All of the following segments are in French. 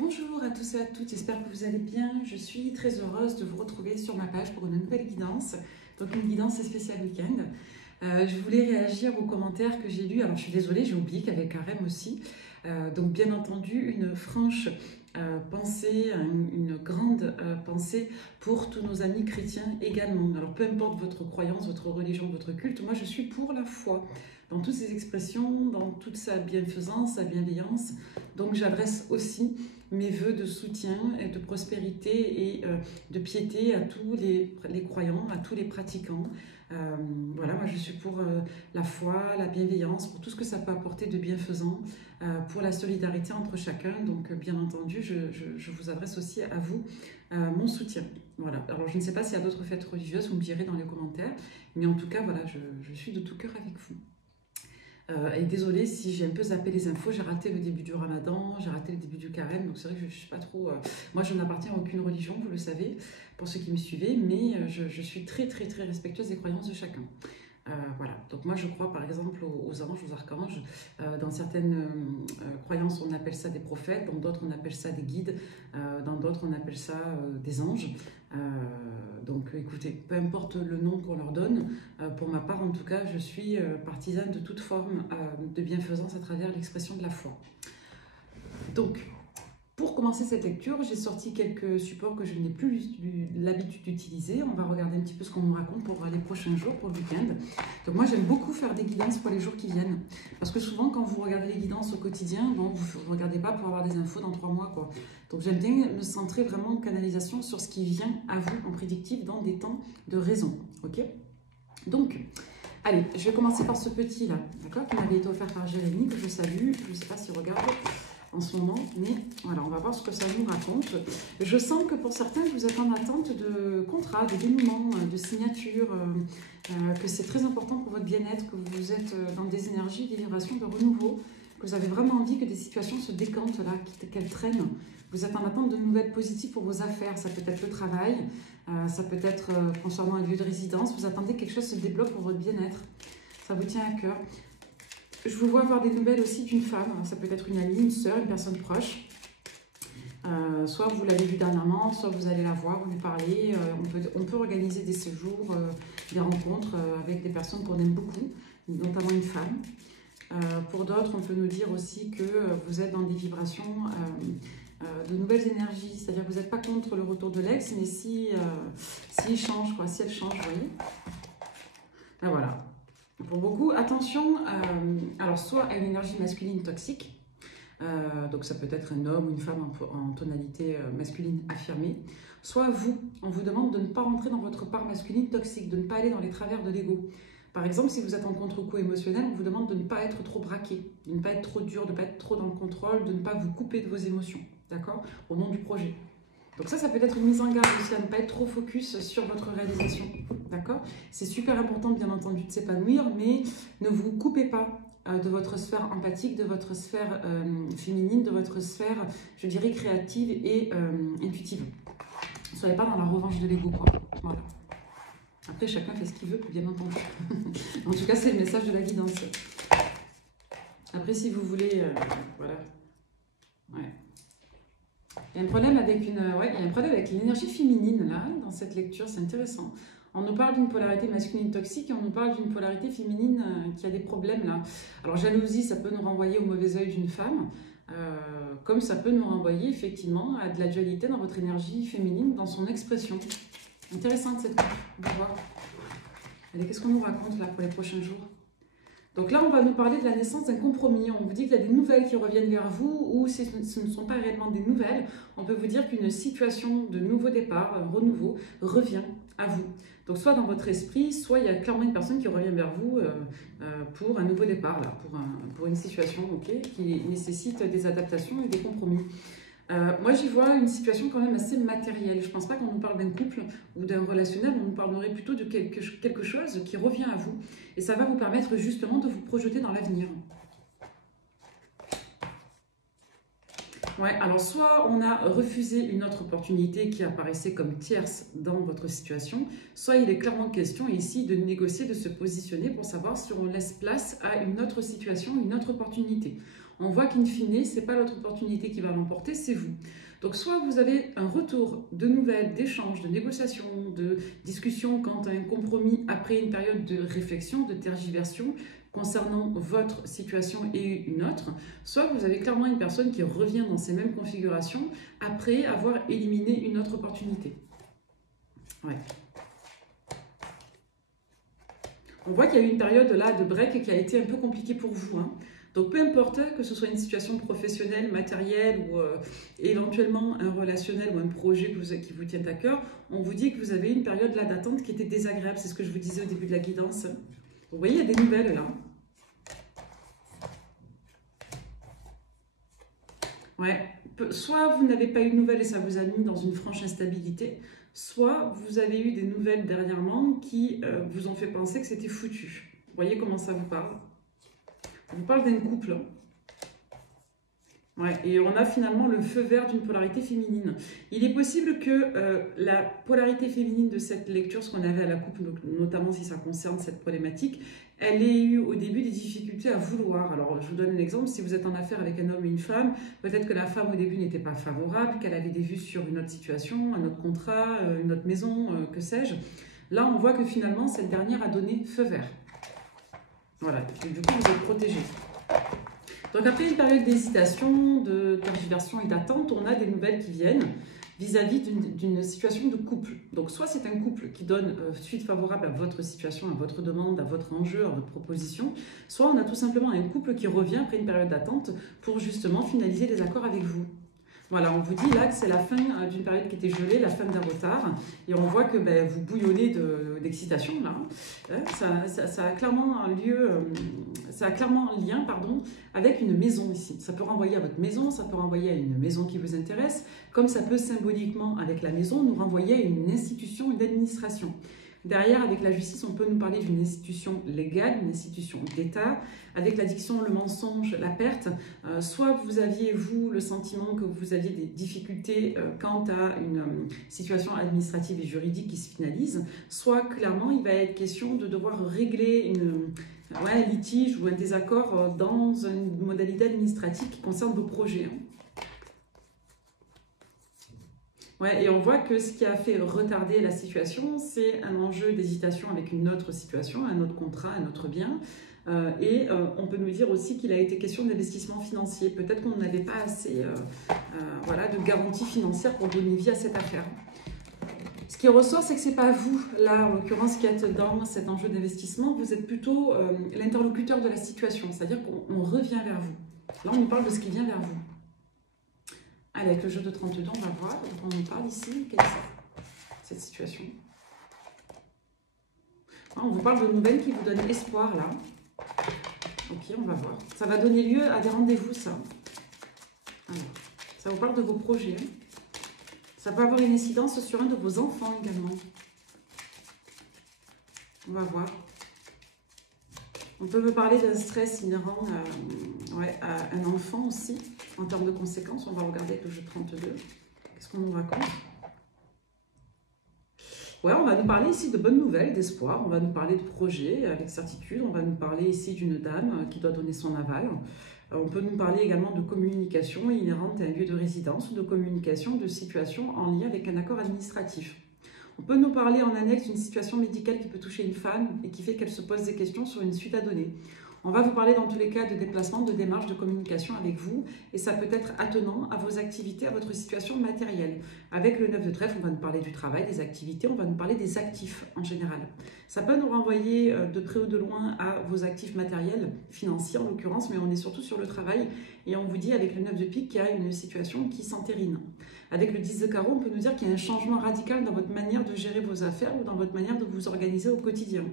Bonjour à tous et à toutes, j'espère que vous allez bien. Je suis très heureuse de vous retrouver sur ma page pour une nouvelle guidance, donc une guidance spéciale week-end. Je voulais réagir aux commentaires que j'ai lus. Alors je suis désolée, j'ai oublié qu'il y avait Carême aussi. Donc bien entendu, une franche pensée, une grande pensée pour tous nos amis chrétiens également. Alors peu importe votre croyance, votre religion, votre culte, moi je suis pour la foi, dans toutes ses expressions, dans toute sa bienfaisance, sa bienveillance. Donc j'adresse aussi mes vœux de soutien et de prospérité et de piété à tous les croyants, à tous les pratiquants. Voilà, moi je suis pour la foi, la bienveillance, pour tout ce que ça peut apporter de bienfaisant, pour la solidarité entre chacun. Donc bien entendu, je vous adresse aussi à vous mon soutien. Voilà. Alors je ne sais pas s'il y a d'autres fêtes religieuses, vous me direz dans les commentaires, mais en tout cas, voilà, je suis de tout cœur avec vous. Et désolée si j'ai un peu zappé les infos, j'ai raté le début du Ramadan, j'ai raté le début du Carême, donc c'est vrai que je ne suis pas trop... Moi, je n'appartiens à aucune religion, vous le savez, pour ceux qui me suivez, mais je suis très respectueuse des croyances de chacun. Voilà, donc moi je crois par exemple aux anges, aux archanges. Dans certaines croyances on appelle ça des prophètes, dans d'autres on appelle ça des guides, dans d'autres on appelle ça des anges. Donc écoutez, peu importe le nom qu'on leur donne, pour ma part en tout cas je suis partisane de toute forme de bienfaisance à travers l'expression de la foi. Donc pour commencer cette lecture, j'ai sorti quelques supports que je n'ai plus l'habitude d'utiliser. On va regarder un petit peu ce qu'on nous raconte pour les prochains jours, pour le week-end. Donc moi, j'aime beaucoup faire des guidances pour les jours qui viennent. Parce que souvent, quand vous regardez les guidances au quotidien, bon, vous ne regardez pas pour avoir des infos dans 3 mois, quoi. Donc j'aime bien me centrer vraiment en canalisation sur ce qui vient à vous en prédictif dans des temps de raison. Ok ? Donc, allez, je vais commencer par ce petit-là, d'accord, qui m'avait été offert par Jérémy, que je salue. Je ne sais pas s'il regarde en ce moment, mais voilà, on va voir ce que ça nous raconte. Je sens que pour certains, vous êtes en attente de contrats, de dénouements, de signatures, que c'est très important pour votre bien-être, que vous êtes dans des énergies, des vibrations de renouveau, que vous avez vraiment envie que des situations se décantent là, qu'elles traînent. Vous êtes en attente de nouvelles positives pour vos affaires, ça peut être le travail, ça peut être concernant un lieu de résidence, vous attendez que quelque chose se débloque pour votre bien-être, ça vous tient à cœur. Je vous vois avoir des nouvelles aussi d'une femme, ça peut être une amie, une sœur, une personne proche. Soit vous l'avez vue dernièrement, soit vous allez la voir, vous lui parler. On peut organiser des séjours, des rencontres avec des personnes qu'on aime beaucoup, notamment une femme. Pour d'autres, on peut nous dire aussi que vous êtes dans des vibrations de nouvelles énergies. C'est-à-dire que vous n'êtes pas contre le retour de l'ex, mais si elle change, vous voyez. Ben voilà. Pour beaucoup, attention, alors soit à une énergie masculine toxique, donc ça peut être un homme ou une femme en tonalité masculine affirmée, soit vous, on vous demande de ne pas rentrer dans votre part masculine toxique, de ne pas aller dans les travers de l'ego. Par exemple, si vous êtes en contre-coup émotionnel, on vous demande de ne pas être trop braqué, de ne pas être trop dur, de ne pas être trop dans le contrôle, de ne pas vous couper de vos émotions, d'accord, au nom du projet. Donc ça peut être une mise en garde aussi, à ne pas être trop focus sur votre réalisation, d'accord? C'est super important, bien entendu, de s'épanouir, mais ne vous coupez pas de votre sphère empathique, de votre sphère féminine, de votre sphère, je dirais, créative et intuitive. Ne soyez pas dans la revanche de l'ego, quoi. Voilà. Après, chacun fait ce qu'il veut, bien entendu. En tout cas, c'est le message de la guidance. Après, si vous voulez, voilà. Ouais. Il y a un problème avec l'énergie féminine, là, dans cette lecture, c'est intéressant. On nous parle d'une polarité masculine toxique et on nous parle d'une polarité féminine qui a des problèmes, là. Alors, jalousie, ça peut nous renvoyer au mauvais œil d'une femme, comme ça peut nous renvoyer, effectivement, à de la dualité dans votre énergie féminine, dans son expression. Intéressante, cette carte, on va voir. Allez, qu'est-ce qu'on nous raconte, là, pour les prochains jours ? Donc là, on va nous parler de la naissance d'un compromis. On vous dit qu'il y a des nouvelles qui reviennent vers vous ou ce ne sont pas réellement des nouvelles. On peut vous dire qu'une situation de nouveau départ, un renouveau, revient à vous. Donc soit dans votre esprit, soit il y a clairement une personne qui revient vers vous pour un nouveau départ, là, pour une situation qui nécessite des adaptations et des compromis. Moi, j'y vois une situation quand même assez matérielle. Je ne pense pas qu'on nous parle d'un couple ou d'un relationnel, on nous parlerait plutôt de quelque chose qui revient à vous. Et ça va vous permettre justement de vous projeter dans l'avenir. Ouais, alors soit on a refusé une autre opportunité qui apparaissait comme tierce dans votre situation, soit il est clairement question ici de négocier, de se positionner pour savoir si on laisse place à une autre situation, une autre opportunité. on voit qu'in fine, ce n'est pas l'autre opportunité qui va l'emporter, c'est vous. Donc soit vous avez un retour de nouvelles, d'échanges, de négociations, de discussions quant à un compromis après une période de réflexion, de tergiversion concernant votre situation et une autre, soit vous avez clairement une personne qui revient dans ces mêmes configurations après avoir éliminé une autre opportunité. Ouais. On voit qu'il y a eu une période là de break qui a été un peu compliquée pour vous, hein. Donc peu importe que ce soit une situation professionnelle, matérielle ou éventuellement un relationnel ou un projet qui vous tient à cœur, on vous dit que vous avez une période là d'attente qui était désagréable. C'est ce que je vous disais au début de la guidance. Vous voyez, il y a des nouvelles là. Ouais. Soit vous n'avez pas eu de nouvelles et ça vous a mis dans une franche instabilité, soit vous avez eu des nouvelles dernièrement qui vous ont fait penser que c'était foutu. Vous voyez comment ça vous parle? On vous parle d'un couple. Ouais, et on a finalement le feu vert d'une polarité féminine. Il est possible que la polarité féminine de cette lecture, ce qu'on avait à la coupe, notamment si ça concerne cette problématique, elle ait eu au début des difficultés à vouloir. Alors, je vous donne un exemple. Si vous êtes en affaire avec un homme et une femme, peut-être que la femme au début n'était pas favorable, qu'elle avait des vues sur une autre situation, un autre contrat, une autre maison, que sais-je. Là, on voit que finalement, cette dernière a donné feu vert. Voilà, et du coup, vous êtes protégé. Donc après une période d'hésitation, de tergiversion et d'attente, on a des nouvelles qui viennent vis-à-vis d'une situation de couple. Donc soit c'est un couple qui donne suite favorable à votre situation, à votre demande, à votre enjeu, à votre proposition, soit on a tout simplement un couple qui revient après une période d'attente pour justement finaliser les accords avec vous. Voilà, on vous dit là que c'est la fin d'une période qui était gelée, la fin d'un retard, et on voit que vous bouillonnez d'excitation là. Ça a clairement un lieu, ça a clairement un lien, pardon, avec une maison ici. Ça peut renvoyer à votre maison, ça peut renvoyer à une maison qui vous intéresse, comme ça peut symboliquement avec la maison nous renvoyer à une institution, une administration. Derrière, avec la justice, on peut nous parler d'une institution légale, une institution d'État. Avec l'addiction, le mensonge, la perte, soit vous aviez, vous, le sentiment que vous aviez des difficultés quant à une situation administrative et juridique qui se finalise, soit clairement, il va être question de devoir régler un litige ou un désaccord dans une modalité administrative qui concerne vos projets. Ouais, et on voit que ce qui a fait retarder la situation, c'est un enjeu d'hésitation avec une autre situation, un autre contrat, un autre bien. On peut nous dire aussi qu'il a été question d'investissement financier. Peut-être qu'on n'avait pas assez de garantie financière pour donner vie à cette affaire. Ce qui ressort, c'est que ce n'est pas vous, là, en l'occurrence, qui êtes dans cet enjeu d'investissement. Vous êtes plutôt l'interlocuteur de la situation, c'est-à-dire qu'on revient vers vous. Là, on nous parle de ce qui vient vers vous. Allez, avec le jeu de 32, on va voir. On nous parle ici. Quelle est cette situation? On vous parle de nouvelles qui vous donnent espoir, là. Ok, on va voir. Ça va donner lieu à des rendez-vous, ça. Alors, ça vous parle de vos projets. Ça peut avoir une incidence sur un de vos enfants également. On va voir. On peut me parler d'un stress inhérent à un enfant aussi, en termes de conséquences. On va regarder avec le jeu 32. Qu'est-ce qu'on nous raconte? Ouais, on va nous parler ici de bonnes nouvelles, d'espoir. On va nous parler de projets avec certitude. On va nous parler ici d'une dame qui doit donner son aval. On peut nous parler également de communication inhérente à un lieu de résidence ou de communication de situation en lien avec un accord administratif. On peut nous parler en annexe d'une situation médicale qui peut toucher une femme et qui fait qu'elle se pose des questions sur une suite à donner. On va vous parler dans tous les cas de déplacement, de démarche, de communication avec vous et ça peut être attenant à vos activités, à votre situation matérielle. Avec le 9 de trèfle, on va nous parler du travail, des activités, on va nous parler des actifs en général. Ça peut nous renvoyer de près ou de loin à vos actifs matériels, financiers en l'occurrence, mais on est surtout sur le travail et on vous dit avec le 9 de pique qu'il y a une situation qui s'entérine. Avec le 10 de carreau, on peut nous dire qu'il y a un changement radical dans votre manière de gérer vos affaires ou dans votre manière de vous organiser au quotidien.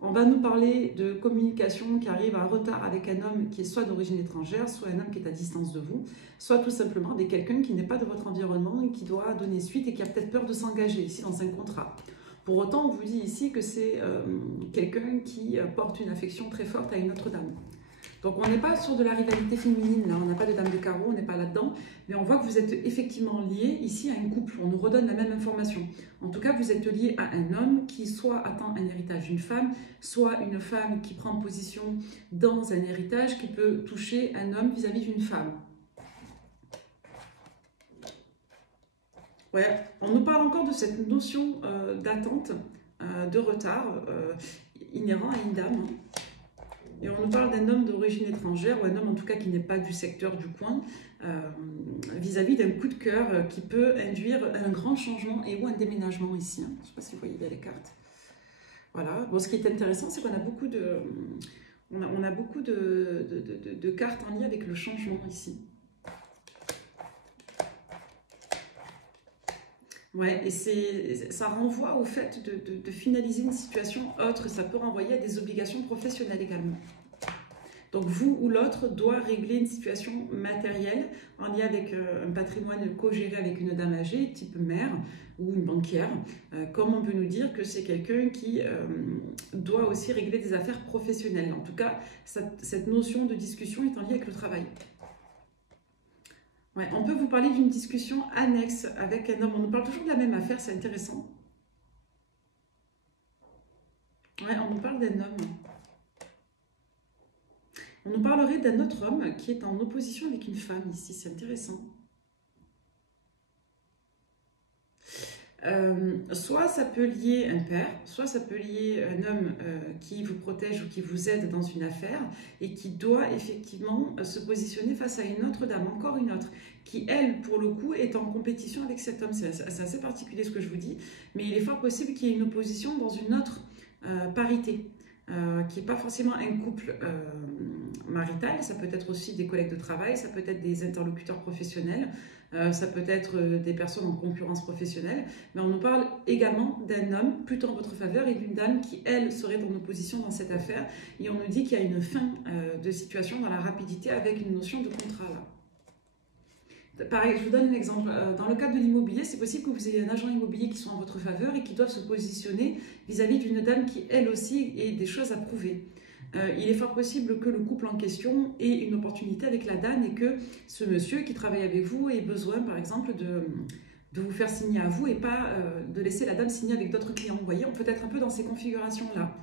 On va nous parler de communication qui arrive à retard avec un homme qui est soit d'origine étrangère, soit un homme qui est à distance de vous, soit tout simplement avec quelqu'un qui n'est pas de votre environnement et qui doit donner suite et qui a peut-être peur de s'engager ici dans un contrat. Pour autant, on vous dit ici que c'est quelqu'un qui porte une affection très forte à une autre dame. Donc on n'est pas sur de la rivalité féminine, là, on n'a pas de dame de carreau, on n'est pas là-dedans, mais on voit que vous êtes effectivement lié ici à un couple, on nous redonne la même information. En tout cas, vous êtes lié à un homme qui soit attend un héritage d'une femme, soit une femme qui prend position dans un héritage qui peut toucher un homme vis-à-vis d'une femme. Ouais, on nous parle encore de cette notion d'attente, de retard inhérent à une dame. Et on nous parle d'un homme d'origine étrangère, ou un homme en tout cas qui n'est pas du secteur du coin, vis-à-vis d'un coup de cœur qui peut induire un grand changement et ou un déménagement ici. Hein. Je ne sais pas si vous voyez bien les cartes. Voilà. Bon, ce qui est intéressant, c'est qu'on a beaucoup de, on a beaucoup de cartes en lien avec le changement ici. Ouais, et ça renvoie au fait de finaliser une situation autre. Ça peut renvoyer à des obligations professionnelles également. Donc vous ou l'autre doit régler une situation matérielle en lien avec un patrimoine co-géré avec une dame âgée, type mère ou une banquière. Comme on peut nous dire que c'est quelqu'un qui doit aussi régler des affaires professionnelles. En tout cas, cette notion de discussion est en lien avec le travail. Ouais, on peut vous parler d'une discussion annexe avec un homme. On nous parle toujours de la même affaire, c'est intéressant. Ouais, on nous parle d'un homme. On nous parlerait d'un autre homme qui est en opposition avec une femme ici, c'est intéressant. Soit ça peut lier un père, soit ça peut lier un homme qui vous protège ou qui vous aide dans une affaire et qui doit effectivement se positionner face à une autre dame, encore une autre, qui elle, pour le coup, est en compétition avec cet homme. C'est assez particulier ce que je vous dis, mais il est fort possible qu'il y ait une opposition dans une autre parité. Qui n'est pas forcément un couple marital, ça peut être aussi des collègues de travail, ça peut être des interlocuteurs professionnels, ça peut être des personnes en concurrence professionnelle, mais on nous parle également d'un homme plutôt en votre faveur et d'une dame qui, elle, serait en opposition dans cette affaire, et on nous dit qu'il y a une fin de situation dans la rapidité avec une notion de contrat là. Pareil, je vous donne un exemple. Dans le cadre de l'immobilier, c'est possible que vous ayez un agent immobilier qui soit en votre faveur et qui doive se positionner vis-à-vis d'une dame qui, elle aussi, ait des choses à prouver. Il est fort possible que le couple en question ait une opportunité avec la dame et que ce monsieur qui travaille avec vous ait besoin, par exemple, de vous faire signer à vous et pas de laisser la dame signer avec d'autres clients. Vous voyez, on peut être un peu dans ces configurations-là.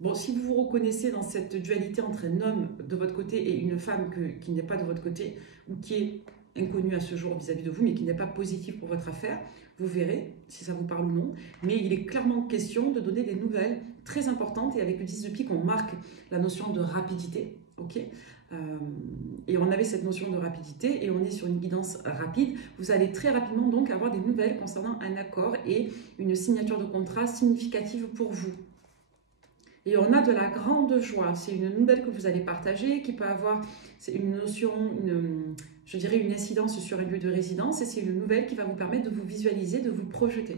Bon, si vous vous reconnaissez dans cette dualité entre un homme de votre côté et une femme qui n'est pas de votre côté ou qui est inconnu à ce jour vis-à-vis de vous, mais qui n'est pas positif pour votre affaire, vous verrez si ça vous parle ou non. Mais il est clairement question de donner des nouvelles très importantes, et avec le 10 de pique, on marque la notion de rapidité. Ok, et on avait cette notion de rapidité, et on est sur une guidance rapide. Vous allez très rapidement donc avoir des nouvelles concernant un accord et une signature de contrat significative pour vous. Et on a de la grande joie. C'est une nouvelle que vous allez partager, qui peut avoir une notion, je dirais une incidence sur un lieu de résidence, et c'est une nouvelle qui va vous permettre de vous visualiser, de vous projeter.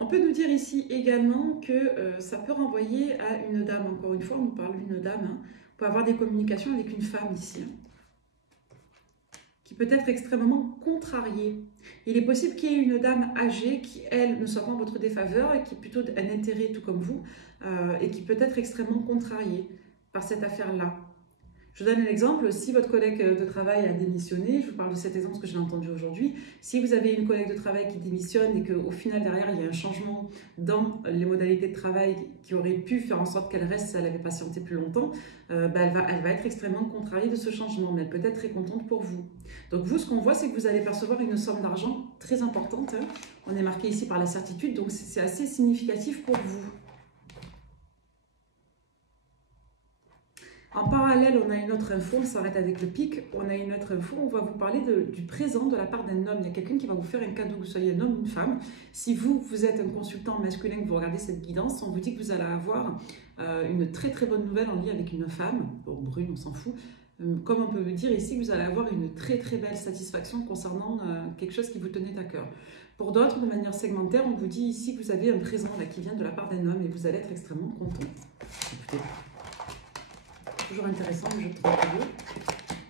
On peut nous dire ici également que ça peut renvoyer à une dame. Encore une fois, on nous parle d'une dame. Hein. On peut avoir des communications avec une femme ici. Hein, qui peut être extrêmement contrariée. Il est possible qu'il y ait une dame âgée qui, elle, ne soit pas en votre défaveur et qui est plutôt un intérêt tout comme vous et qui peut être extrêmement contrariée par cette affaire-là. Je vous donne un exemple. Si votre collègue de travail a démissionné, je vous parle de cet exemple que j'ai entendu aujourd'hui, si vous avez une collègue de travail qui démissionne et qu'au final derrière il y a un changement dans les modalités de travail qui aurait pu faire en sorte qu'elle reste si elle avait patienté plus longtemps, elle va être extrêmement contrariée de ce changement, mais elle peut être très contente pour vous. Donc vous, ce qu'on voit, c'est que vous allez percevoir une somme d'argent très importante. Hein. On est marqué ici par la certitude, donc c'est assez significatif pour vous. En parallèle, on a une autre info, on s'arrête avec le pic, on a une autre info, on va vous parler du présent de la part d'un homme. Il y a quelqu'un qui va vous faire un cadeau, que vous soyez un homme ou une femme. Si vous êtes un consultant masculin, que vous regardez cette guidance, on vous dit que vous allez avoir une très très bonne nouvelle en lien avec une femme, bon, brune, on s'en fout. Comme on peut vous dire ici, que vous allez avoir une très très belle satisfaction concernant quelque chose qui vous tenait à cœur. Pour d'autres, de manière segmentaire, on vous dit ici que vous avez un présent là, qui vient de la part d'un homme et vous allez être extrêmement content. Écoutez. Toujours intéressant le jeu de 3 cadeaux.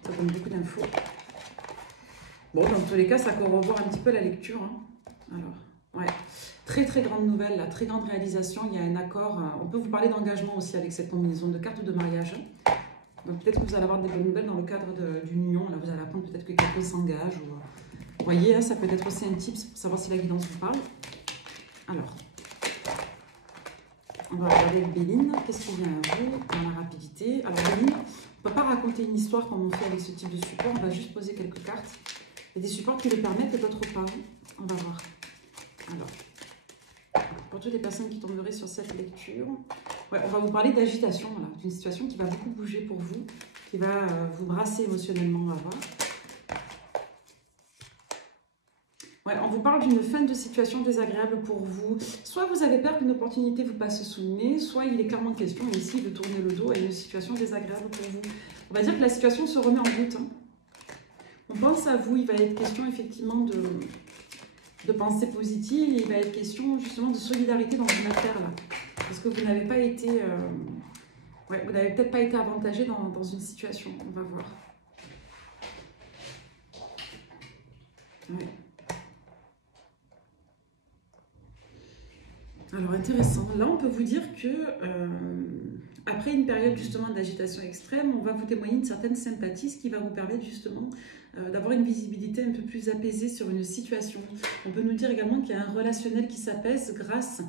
Ça donne beaucoup d'infos. Bon, dans tous les cas, ça corrobore un petit peu la lecture. Hein. Alors, ouais. Très très grande nouvelle, la très grande réalisation, il y a un accord. On peut vous parler d'engagement aussi avec cette combinaison de cartes de mariage. Donc peut-être que vous allez avoir des bonnes nouvelles dans le cadre d'une union. Là, vous allez apprendre peut-être que quelqu'un s'engage. Ou... Vous voyez, hein, ça peut être aussi un tip pour savoir si la guidance vous parle. Alors, on va regarder Béline. Qu'est-ce qui vient à vous dans la rapidité? Alors Béline, on ne peut pas raconter une histoire comme on fait avec ce type de support. On va juste poser quelques cartes. Il y a des supports qui le permettent et d'autres pas. On va voir. Alors, pour toutes les personnes qui tomberaient sur cette lecture, ouais, on va vous parler d'agitation, d'une situation qui va beaucoup bouger pour vous, qui va vous brasser émotionnellement, on va voir. Ouais, on vous parle d'une fin de situation désagréable pour vous. Soit vous avez peur qu'une opportunité vous passe sous le nez, soit il est clairement question ici de tourner le dos à une situation désagréable pour vous. On va dire que la situation se remet en route. Hein. On pense à vous, il va être question effectivement de pensée positive, et il va être question justement de solidarité dans une affaire là. Parce que vous n'avez pas été... ouais, vous n'avez peut-être pas été avantagé dans une situation, on va voir. Ouais. Alors intéressant, là on peut vous dire que après une période justement d'agitation extrême, on va vous témoigner une certaine sympathie, ce qui va vous permettre justement d'avoir une visibilité un peu plus apaisée sur une situation. On peut nous dire également qu'il y a un relationnel qui s'apaise grâce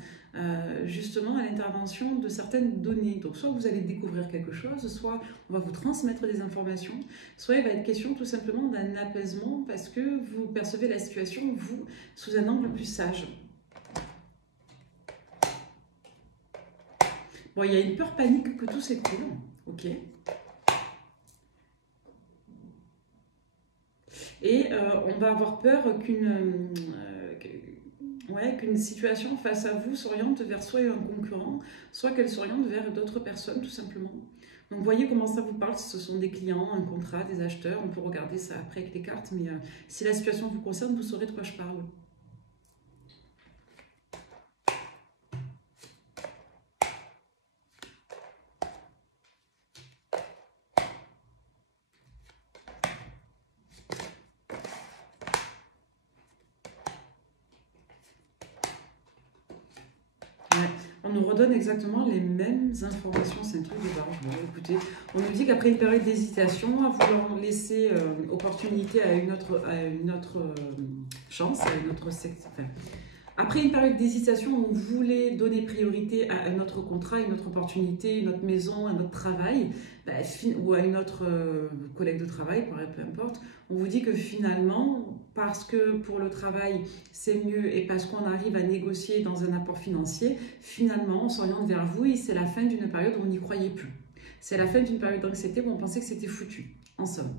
justement à l'intervention de certaines données. Donc soit vous allez découvrir quelque chose, soit on va vous transmettre des informations, soit il va être question tout simplement d'un apaisement parce que vous percevez la situation, vous, sous un angle plus sage. Bon, il y a une peur panique que tout s'écroule, ok. Et on va avoir peur qu'une situation face à vous s'oriente vers soit un concurrent, soit qu'elle s'oriente vers d'autres personnes, tout simplement. Donc, vous voyez comment ça vous parle, si ce sont des clients, un contrat, des acheteurs. On peut regarder ça après avec les cartes, mais si la situation vous concerne, vous saurez de quoi je parle. On nous redonne exactement les mêmes informations, c'est un truc de barge. Bon, écoutez, on nous dit qu'après une période d'hésitation, à vouloir laisser opportunité à une autre chance, à une autre secte. Enfin, après une période d'hésitation, on voulait donner priorité à un autre contrat, une autre opportunité, une autre maison, un autre travail, ou à une autre collègue de travail, peu importe. On vous dit que finalement, parce que pour le travail, c'est mieux et parce qu'on arrive à négocier dans un apport financier, finalement, on s'oriente vers vous et c'est la fin d'une période où on n'y croyait plus. C'est la fin d'une période d'anxiété où on pensait que c'était foutu, en somme.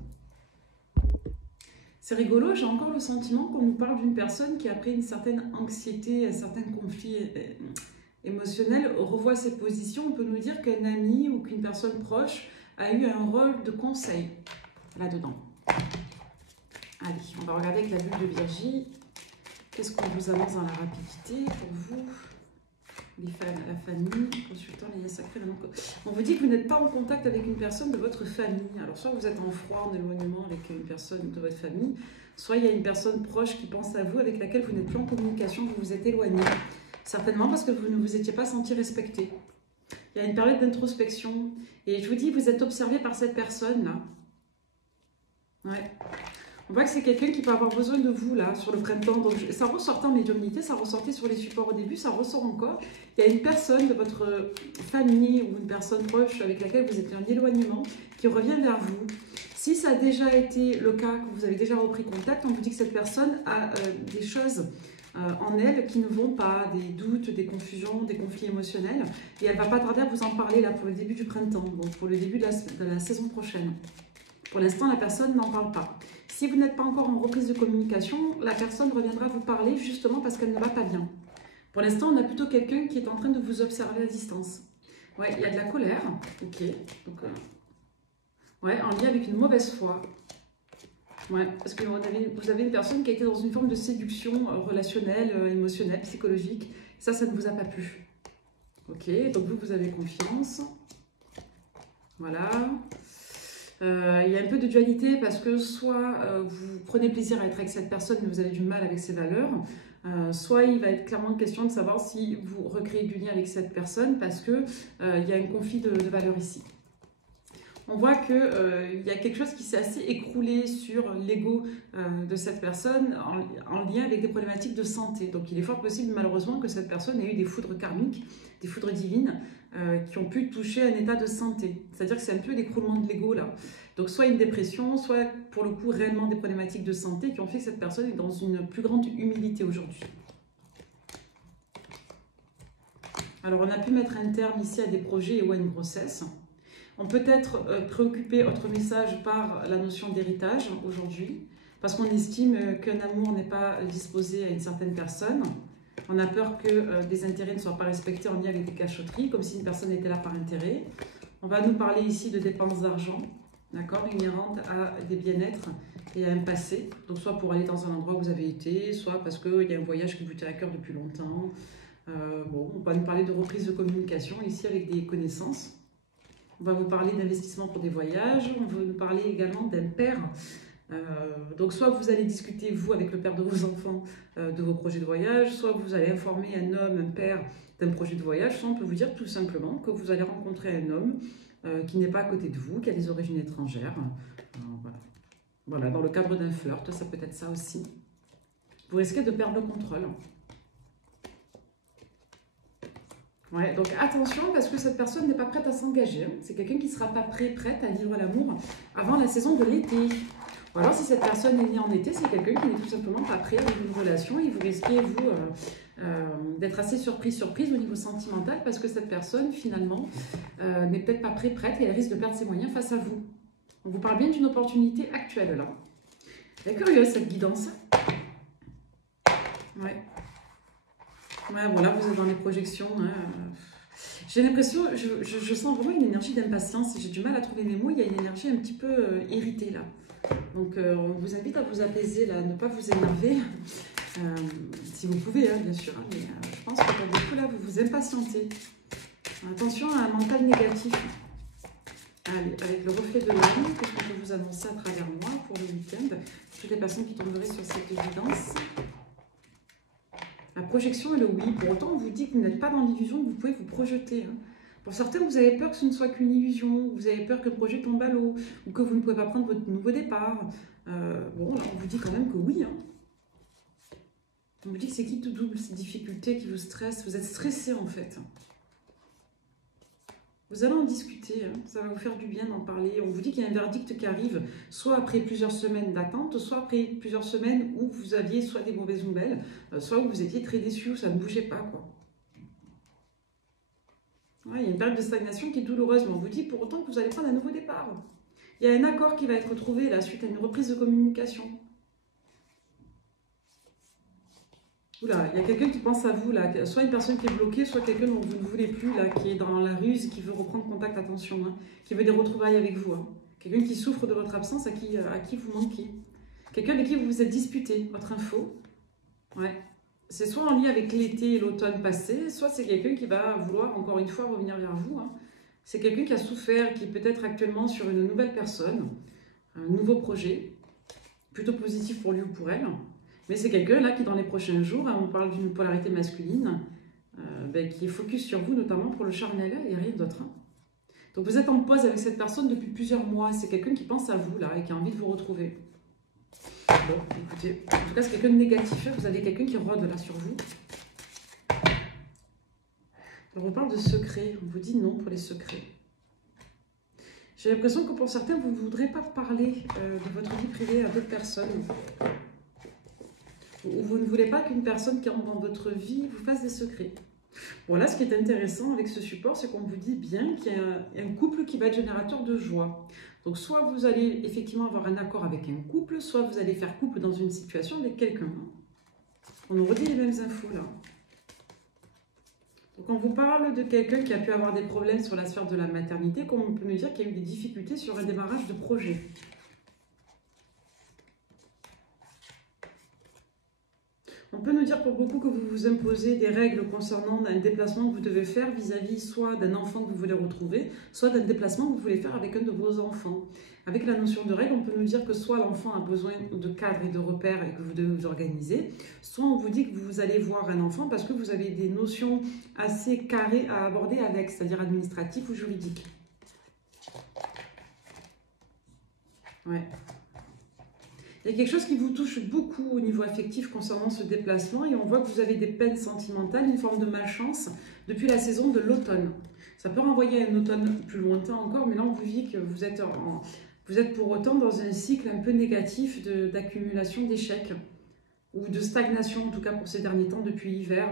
C'est rigolo, j'ai encore le sentiment qu'on nous parle d'une personne qui, après une certaine anxiété, un certain conflit émotionnel, revoit ses positions. On peut nous dire qu'un ami ou qu'une personne proche a eu un rôle de conseil là-dedans. Allez, on va regarder avec la bulle de Virgie. Qu'est-ce qu'on vous annonce dans la rapidité pour vous, les femmes, la famille, consultant les liens sacrés. On vous dit que vous n'êtes pas en contact avec une personne de votre famille. Alors, soit vous êtes en froid, en éloignement avec une personne de votre famille, soit il y a une personne proche qui pense à vous, avec laquelle vous n'êtes plus en communication, vous vous êtes éloigné. Certainement parce que vous ne vous étiez pas senti respecté. Il y a une période d'introspection. Et je vous dis, vous êtes observé par cette personne-là. Ouais. On voit que c'est quelqu'un qui peut avoir besoin de vous, là, sur le printemps. Donc, ça ressortait en médiumnité, ça ressortait sur les supports au début, ça ressort encore. Il y a une personne de votre famille ou une personne proche avec laquelle vous êtes en éloignement qui revient vers vous. Si ça a déjà été le cas, que vous avez déjà repris contact, on vous dit que cette personne a des choses en elle qui ne vont pas, des doutes, des confusions, des conflits émotionnels. Et elle ne va pas tarder à vous en parler, là, pour le début du printemps, donc pour le début de la saison prochaine. Pour l'instant, la personne n'en parle pas. Si vous n'êtes pas encore en reprise de communication, la personne reviendra vous parler justement parce qu'elle ne va pas bien. Pour l'instant, on a plutôt quelqu'un qui est en train de vous observer à distance. Ouais, il y a de la colère. Ok. Donc, ouais, en lien avec une mauvaise foi. Ouais, parce que vous avez une personne qui a été dans une forme de séduction relationnelle, émotionnelle, psychologique. Ça ne vous a pas plu. Ok, donc vous avez confiance. Voilà. Il y a un peu de dualité parce que soit vous prenez plaisir à être avec cette personne mais vous avez du mal avec ses valeurs, soit il va être clairement question de savoir si vous recréez du lien avec cette personne parce qu'il y a un conflit de valeurs ici. On voit qu'il y a quelque chose qui s'est assez écroulé sur l'ego de cette personne en lien avec des problématiques de santé. Donc il est fort possible malheureusement que cette personne ait eu des foudres karmiques, des foudres divines qui ont pu toucher un état de santé. C'est-à-dire que c'est un peu l'écroulement de l'ego là. Donc soit une dépression, soit pour le coup réellement des problématiques de santé qui ont fait que cette personne est dans une plus grande humilité aujourd'hui. Alors on a pu mettre un terme ici à des projets ou à une grossesse. On peut être préoccupé, autre message, par la notion d'héritage aujourd'hui, parce qu'on estime qu'un amour n'est pas disposé à une certaine personne. On a peur que des intérêts ne soient pas respectés en lien avec des cachotteries, comme si une personne était là par intérêt. On va nous parler ici de dépenses d'argent, d'accord, inhérentes à des bien-être et à un passé. Donc soit pour aller dans un endroit où vous avez été, soit parce qu'il y a un voyage qui vous tient à cœur depuis longtemps. Bon, on va nous parler de reprise de communication ici avec des connaissances. On va vous parler d'investissement pour des voyages, on va nous parler également d'un père. Donc soit vous allez discuter, vous, avec le père de vos enfants, de vos projets de voyage, soit vous allez informer un homme, un père, d'un projet de voyage, soit on peut vous dire tout simplement que vous allez rencontrer un homme qui n'est pas à côté de vous, qui a des origines étrangères. Voilà, dans le cadre d'un flirt, ça peut être ça aussi. Vous risquez de perdre le contrôle. Ouais, donc attention parce que cette personne n'est pas prête à s'engager. C'est quelqu'un qui ne sera pas prête à vivre l'amour avant la saison de l'été. Ou alors si cette personne est née en été, c'est quelqu'un qui n'est tout simplement pas prêt à vivre une relation et vous risquez, vous, d'être assez surprise au niveau sentimental parce que cette personne, finalement, n'est peut-être pas prête et elle risque de perdre ses moyens face à vous. On vous parle bien d'une opportunité actuelle là. Elle est curieuse cette guidance. Ouais. Ouais, voilà, vous êtes dans les projections. Hein. J'ai l'impression, je sens vraiment une énergie d'impatience. J'ai du mal à trouver mes mots. Il y a une énergie un petit peu irritée là. Donc, on vous invite à vous apaiser là, ne pas vous énerver. Si vous pouvez, hein, bien sûr. Hein, mais je pense que du coup là, vous vous impatientez. Attention à un mental négatif. Allez, avec le reflet de l'âme, qu'est-ce qu'on peut vous annoncer à travers moi pour le week-end? Toutes les personnes qui tomberaient sur cette évidence. La projection et le oui. Pour autant, on vous dit que vous n'êtes pas dans l'illusion, que vous pouvez vous projeter. Hein. Pour certains, vous avez peur que ce ne soit qu'une illusion, vous avez peur que le projet tombe à l'eau, ou que vous ne pouvez pas prendre votre nouveau départ. Bon, là, on vous dit quand même que oui. Hein. On vous dit que c'est qui tout double, ces difficultés qui vous stressent. Vous êtes stressé en fait. Vous allez en discuter, hein. Ça va vous faire du bien d'en parler. On vous dit qu'il y a un verdict qui arrive, soit après plusieurs semaines d'attente, soit après plusieurs semaines où vous aviez soit des mauvaises nouvelles, soit où vous étiez très déçu, où ça ne bougeait pas, quoi. Ouais, il y a une période de stagnation qui est douloureuse, mais on vous dit pour autant que vous allez prendre un nouveau départ. Il y a un accord qui va être trouvé là, suite à une reprise de communication. Oula, il y a quelqu'un qui pense à vous, là, soit une personne qui est bloquée, soit quelqu'un dont vous ne voulez plus, là, qui est dans la ruse, qui veut reprendre contact, attention, hein, qui veut des retrouvailles avec vous. Hein. Quelqu'un qui souffre de votre absence, à qui vous manquez. Quelqu'un avec qui vous vous êtes disputé, votre info. Ouais. C'est soit en lien avec l'été et l'automne passé, soit c'est quelqu'un qui va vouloir, encore une fois, revenir vers vous. Hein. C'est quelqu'un qui a souffert, qui est peut-être actuellement sur une nouvelle personne, un nouveau projet, plutôt positif pour lui ou pour elle. Mais c'est quelqu'un là qui dans les prochains jours, hein, on parle d'une polarité masculine, qui est focus sur vous, notamment pour le charnel et rien d'autre. Hein. Donc vous êtes en pause avec cette personne depuis plusieurs mois, c'est quelqu'un qui pense à vous là et qui a envie de vous retrouver. Bon, écoutez, en tout cas c'est quelqu'un de négatif, hein. Vous avez quelqu'un qui rôde là sur vous. Alors on parle de secrets, on vous dit non pour les secrets. J'ai l'impression que pour certains, vous ne voudrez pas parler de votre vie privée à d'autres personnes. Ou vous ne voulez pas qu'une personne qui entre dans votre vie vous fasse des secrets. Bon, là, ce qui est intéressant avec ce support, c'est qu'on vous dit bien qu'il y a un couple qui va être générateur de joie. Donc, soit vous allez effectivement avoir un accord avec un couple, soit vous allez faire couple dans une situation avec quelqu'un. On nous redit les mêmes infos, là. Donc, on vous parle de quelqu'un qui a pu avoir des problèmes sur la sphère de la maternité, comme on peut nous dire qu'il y a eu des difficultés sur un démarrage de projet. On peut nous dire pour beaucoup que vous vous imposez des règles concernant un déplacement que vous devez faire vis-à-vis soit d'un enfant que vous voulez retrouver, soit d'un déplacement que vous voulez faire avec un de vos enfants. Avec la notion de règle, on peut nous dire que soit l'enfant a besoin de cadres et de repères et que vous devez vous organiser, soit on vous dit que vous allez voir un enfant parce que vous avez des notions assez carrées à aborder avec, c'est-à-dire administratives ou juridiques. Ouais. Il y a quelque chose qui vous touche beaucoup au niveau affectif concernant ce déplacement et on voit que vous avez des peines sentimentales, une forme de malchance depuis la saison de l'automne. Ça peut renvoyer à un automne plus lointain encore, mais là on vous dit que vous êtes pour autant dans un cycle un peu négatif d'accumulation d'échecs ou de stagnation, en tout cas pour ces derniers temps depuis l'hiver.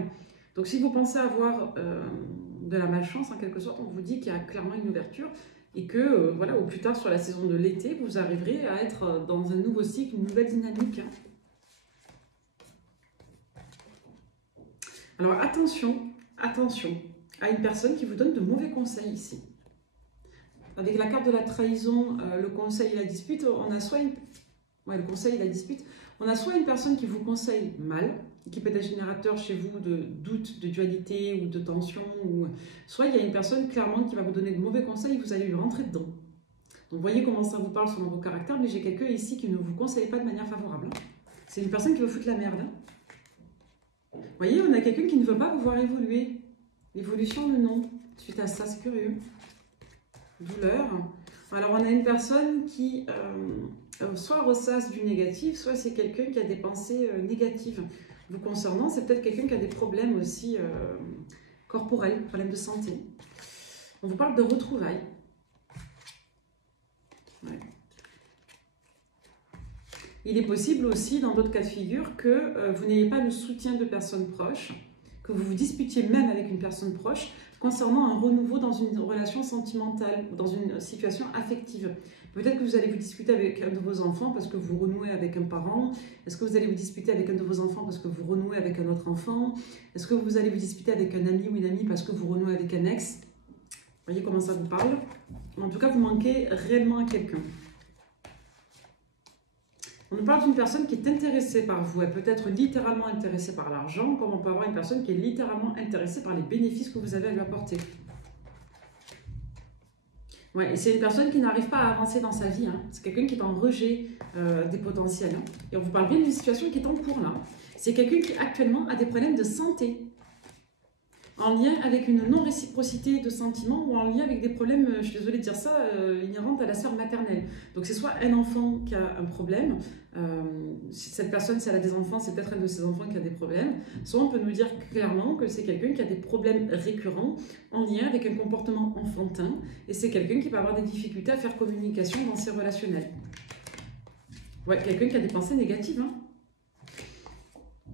Donc si vous pensez avoir de la malchance en quelque sorte, on vous dit qu'il y a clairement une ouverture et que voilà, au plus tard sur la saison de l'été, vous arriverez à être dans un nouveau cycle, une nouvelle dynamique. Alors attention à une personne qui vous donne de mauvais conseils ici. Avec la carte de la trahison, le conseil et la dispute, on a soit le conseil et la dispute, on a soit une personne qui vous conseille mal, qui peut être générateur chez vous de doute, de dualité ou de tension, ou soit il y a une personne clairement qui va vous donner de mauvais conseils et vous allez lui rentrer dedans. Donc voyez comment ça vous parle selon vos caractères, mais j'ai quelqu'un ici qui ne vous conseille pas de manière favorable. C'est une personne qui veut foutre la merde. Vous voyez, on a quelqu'un qui ne veut pas vous voir évoluer. L'évolution, le non. Suite à ça, c'est curieux. Douleur. Alors on a une personne qui soit ressasse du négatif, soit c'est quelqu'un qui a des pensées négatives vous concernant. C'est peut-être quelqu'un qui a des problèmes aussi corporels, problèmes de santé. On vous parle de retrouvailles. Ouais. Il est possible aussi, dans d'autres cas de figure, que vous n'ayez pas le soutien de personnes proches, que vous vous disputiez même avec une personne proche concernant un renouveau dans une relation sentimentale, dans une situation affective. Peut-être que vous allez vous disputer avec un de vos enfants parce que vous renouez avec un parent. Est-ce que vous allez vous disputer avec un de vos enfants parce que vous renouez avec un autre enfant? Est-ce que vous allez vous disputer avec un ami ou une amie parce que vous renouez avec un ex? Vous voyez comment ça vous parle? En tout cas, vous manquez réellement à quelqu'un. On nous parle d'une personne qui est intéressée par vous. Elle peut être littéralement intéressée par l'argent, comme on peut avoir une personne qui est littéralement intéressée par les bénéfices que vous avez à lui apporter. Ouais, et c'est une personne qui n'arrive pas à avancer dans sa vie. Hein. C'est quelqu'un qui est en rejet des potentiels. Hein. Et on vous parle bien d'une situation qui est en cours là. C'est quelqu'un qui actuellement a des problèmes de santé, en lien avec une non-réciprocité de sentiments ou en lien avec des problèmes, je suis désolée de dire ça, inhérents à la sphère maternelle. Donc c'est soit un enfant qui a un problème, si cette personne, si elle a des enfants, c'est peut-être un de ses enfants qui a des problèmes, soit on peut nous dire clairement que c'est quelqu'un qui a des problèmes récurrents en lien avec un comportement enfantin, et c'est quelqu'un qui va avoir des difficultés à faire communication dans ses relationnels. Ouais, quelqu'un qui a des pensées négatives, hein.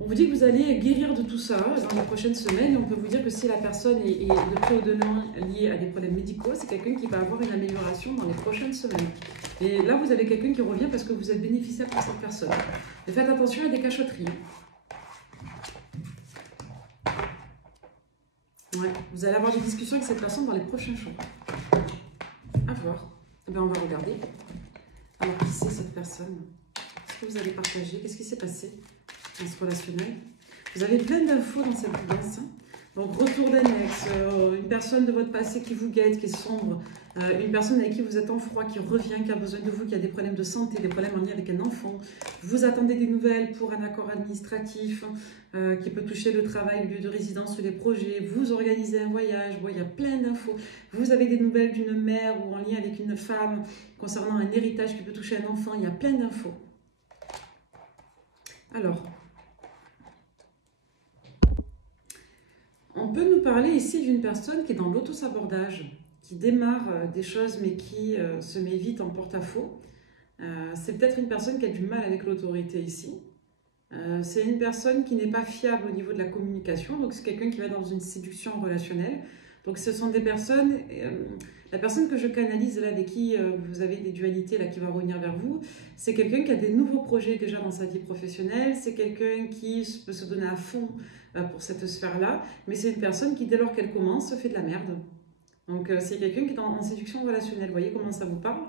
On vous dit que vous allez guérir de tout ça dans les prochaines semaines. Et on peut vous dire que si la personne est de près ou de loin liée à des problèmes médicaux, c'est quelqu'un qui va avoir une amélioration dans les prochaines semaines. Et là, vous avez quelqu'un qui revient parce que vous êtes bénéficiaire pour cette personne. Et faites attention à des cachotteries. Ouais, vous allez avoir des discussions avec cette personne dans les prochains jours. À voir. Eh bien, on va regarder. Alors, qui c'est cette personne? Qu'est-ce que vous allez partager? Qu'est-ce qui s'est passé dans ce relationnel? Vous avez plein d'infos dans cette guidance. Donc, retour d'annexe, une personne de votre passé qui vous guette, qui est sombre, une personne avec qui vous êtes en froid, qui revient, qui a besoin de vous, qui a des problèmes de santé, des problèmes en lien avec un enfant. Vous attendez des nouvelles pour un accord administratif qui peut toucher le travail, le lieu de résidence ou les projets. Vous organisez un voyage. Bon, il y a plein d'infos. Vous avez des nouvelles d'une mère ou en lien avec une femme concernant un héritage qui peut toucher un enfant. Il y a plein d'infos. Alors, on peut nous parler ici d'une personne qui est dans l'autosabordage, qui démarre des choses mais qui se met vite en porte-à-faux. C'est peut-être une personne qui a du mal avec l'autorité ici. C'est une personne qui n'est pas fiable au niveau de la communication, donc c'est quelqu'un qui va dans une séduction relationnelle. Donc ce sont des personnes, la personne que je canalise là, avec qui vous avez des dualités là, qui va revenir vers vous, c'est quelqu'un qui a des nouveaux projets déjà dans sa vie professionnelle, c'est quelqu'un qui peut se donner à fond pour cette sphère-là, mais c'est une personne qui, dès lors qu'elle commence, se fait de la merde. Donc c'est quelqu'un qui est en séduction relationnelle. Vous voyez comment ça vous parle?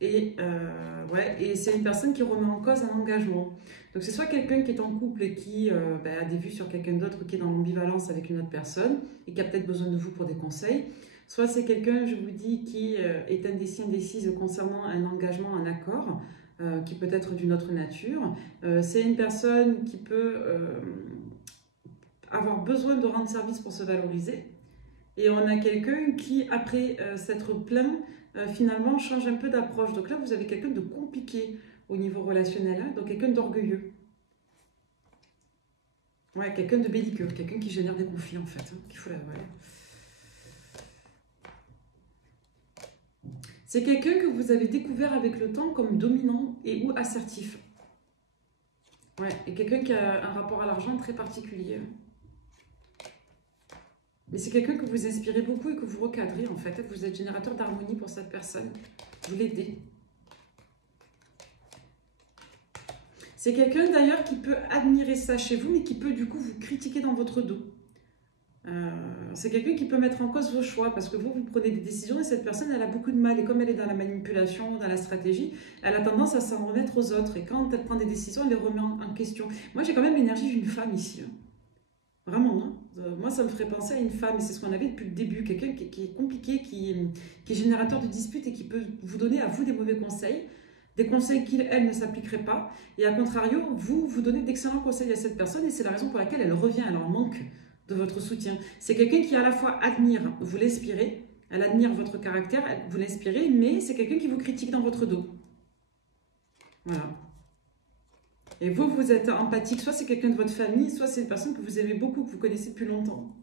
Ouais, et c'est une personne qui remet en cause un engagement. Donc c'est soit quelqu'un qui est en couple et qui a des vues sur quelqu'un d'autre, qui est dans l'ambivalence avec une autre personne et qui a peut-être besoin de vous pour des conseils. Soit c'est quelqu'un, je vous dis, qui est indécis, indécise concernant un engagement, un accord, qui peut être d'une autre nature. C'est une personne qui peut avoir besoin de rendre service pour se valoriser. Et on a quelqu'un qui, après s'être plaint, finalement change un peu d'approche. Donc là, vous avez quelqu'un de compliqué au niveau relationnel, hein, donc quelqu'un d'orgueilleux. Ouais, quelqu'un de belliqueux, quelqu'un qui génère des conflits en fait. Hein, qu'il faut, ouais. C'est quelqu'un que vous avez découvert avec le temps comme dominant et ou assertif. Ouais, et quelqu'un qui a un rapport à l'argent très particulier. Mais c'est quelqu'un que vous inspirez beaucoup et que vous recadrez en fait. Vous êtes générateur d'harmonie pour cette personne. Vous l'aidez. C'est quelqu'un d'ailleurs qui peut admirer ça chez vous, mais qui peut du coup vous critiquer dans votre dos. C'est quelqu'un qui peut mettre en cause vos choix parce que vous prenez des décisions et cette personne, elle a beaucoup de mal. Et comme elle est dans la manipulation, dans la stratégie, elle a tendance à s'en remettre aux autres. Et quand elle prend des décisions, elle les remet en question. Moi, j'ai quand même l'énergie d'une femme ici. Hein. Vraiment, non. Moi, ça me ferait penser à une femme. Et c'est ce qu'on avait depuis le début. Quelqu'un qui est compliqué, qui est générateur de disputes et qui peut vous donner à vous des mauvais conseils. Des conseils qu'elle ne s'appliquerait pas. Et à contrario, vous donnez d'excellents conseils à cette personne. Et c'est la raison pour laquelle elle revient. Elle en manque de votre soutien. C'est quelqu'un qui à la fois admire, vous l'inspirez, elle admire votre caractère, vous l'inspirez, mais c'est quelqu'un qui vous critique dans votre dos. Voilà. Et vous êtes empathique, soit c'est quelqu'un de votre famille, soit c'est une personne que vous aimez beaucoup, que vous connaissez depuis longtemps.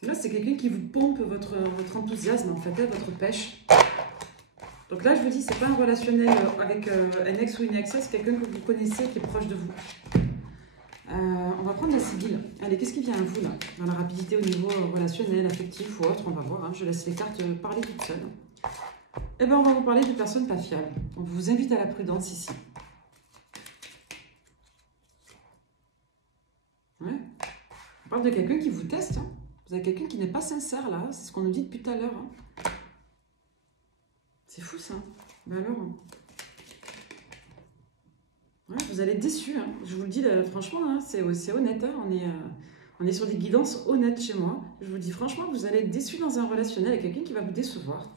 Là, c'est quelqu'un qui vous pompe votre enthousiasme, en fait, votre pêche. Donc là, je vous dis, c'est pas un relationnel avec un ex ou une ex, c'est quelqu'un que vous connaissez, qui est proche de vous. On va prendre la Sibylle. Allez, qu'est-ce qui vient à vous là? Dans la rapidité au niveau relationnel, affectif ou autre, on va voir. Hein. Je laisse les cartes parler toutes seules. Eh bien, on va vous parler de personnes pas fiables. On vous invite à la prudence ici. Ouais. On parle de quelqu'un qui vous teste. Hein. Vous avez quelqu'un qui n'est pas sincère là. C'est ce qu'on nous dit depuis tout à l'heure. Hein. C'est fou ça. Ben alors... Ouais, vous allez être déçus, hein. Je vous le dis franchement, hein, c'est honnête, hein. On est sur des guidances honnêtes chez moi. Je vous dis franchement, vous allez être déçus dans un relationnel avec quelqu'un qui va vous décevoir.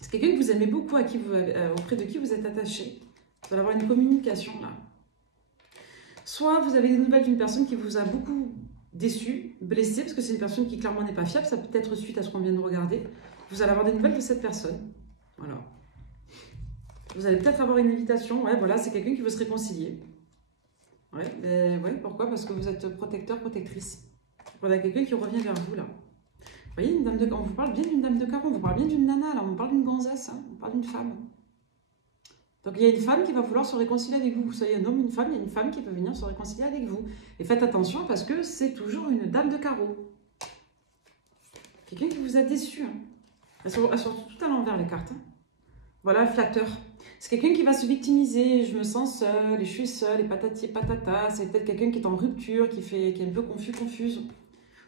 C'est quelqu'un que vous aimez beaucoup, auprès de qui vous êtes attaché. Vous allez avoir une communication là. Soit vous avez des nouvelles d'une personne qui vous a beaucoup déçu, blessé, parce que c'est une personne qui clairement n'est pas fiable, ça peut être suite à ce qu'on vient de regarder. Vous allez avoir des nouvelles de cette personne. Voilà. Vous allez peut-être avoir une invitation. Ouais, voilà, c'est quelqu'un qui veut se réconcilier. Ouais, pourquoi? Parce que vous êtes protecteur, protectrice. Voilà, quelqu'un qui revient vers vous, là. Vous voyez, une dame de... on vous parle bien d'une dame de carreau, on vous parle bien d'une nana, là. On parle d'une gonzesse, hein. On parle d'une femme. Donc, il y a une femme qui va vouloir se réconcilier avec vous. Vous soyez un homme ou une femme, il y a une femme qui peut venir se réconcilier avec vous. Et faites attention parce que c'est toujours une dame de carreau. Quelqu'un qui vous a déçu. Hein. Elles sont tout à l'envers, les cartes. Hein. Voilà, flatteur. C'est quelqu'un qui va se victimiser, je me sens seule, et je suis seule, et patati patata. C'est peut-être quelqu'un qui est en rupture, qui est un peu confuse.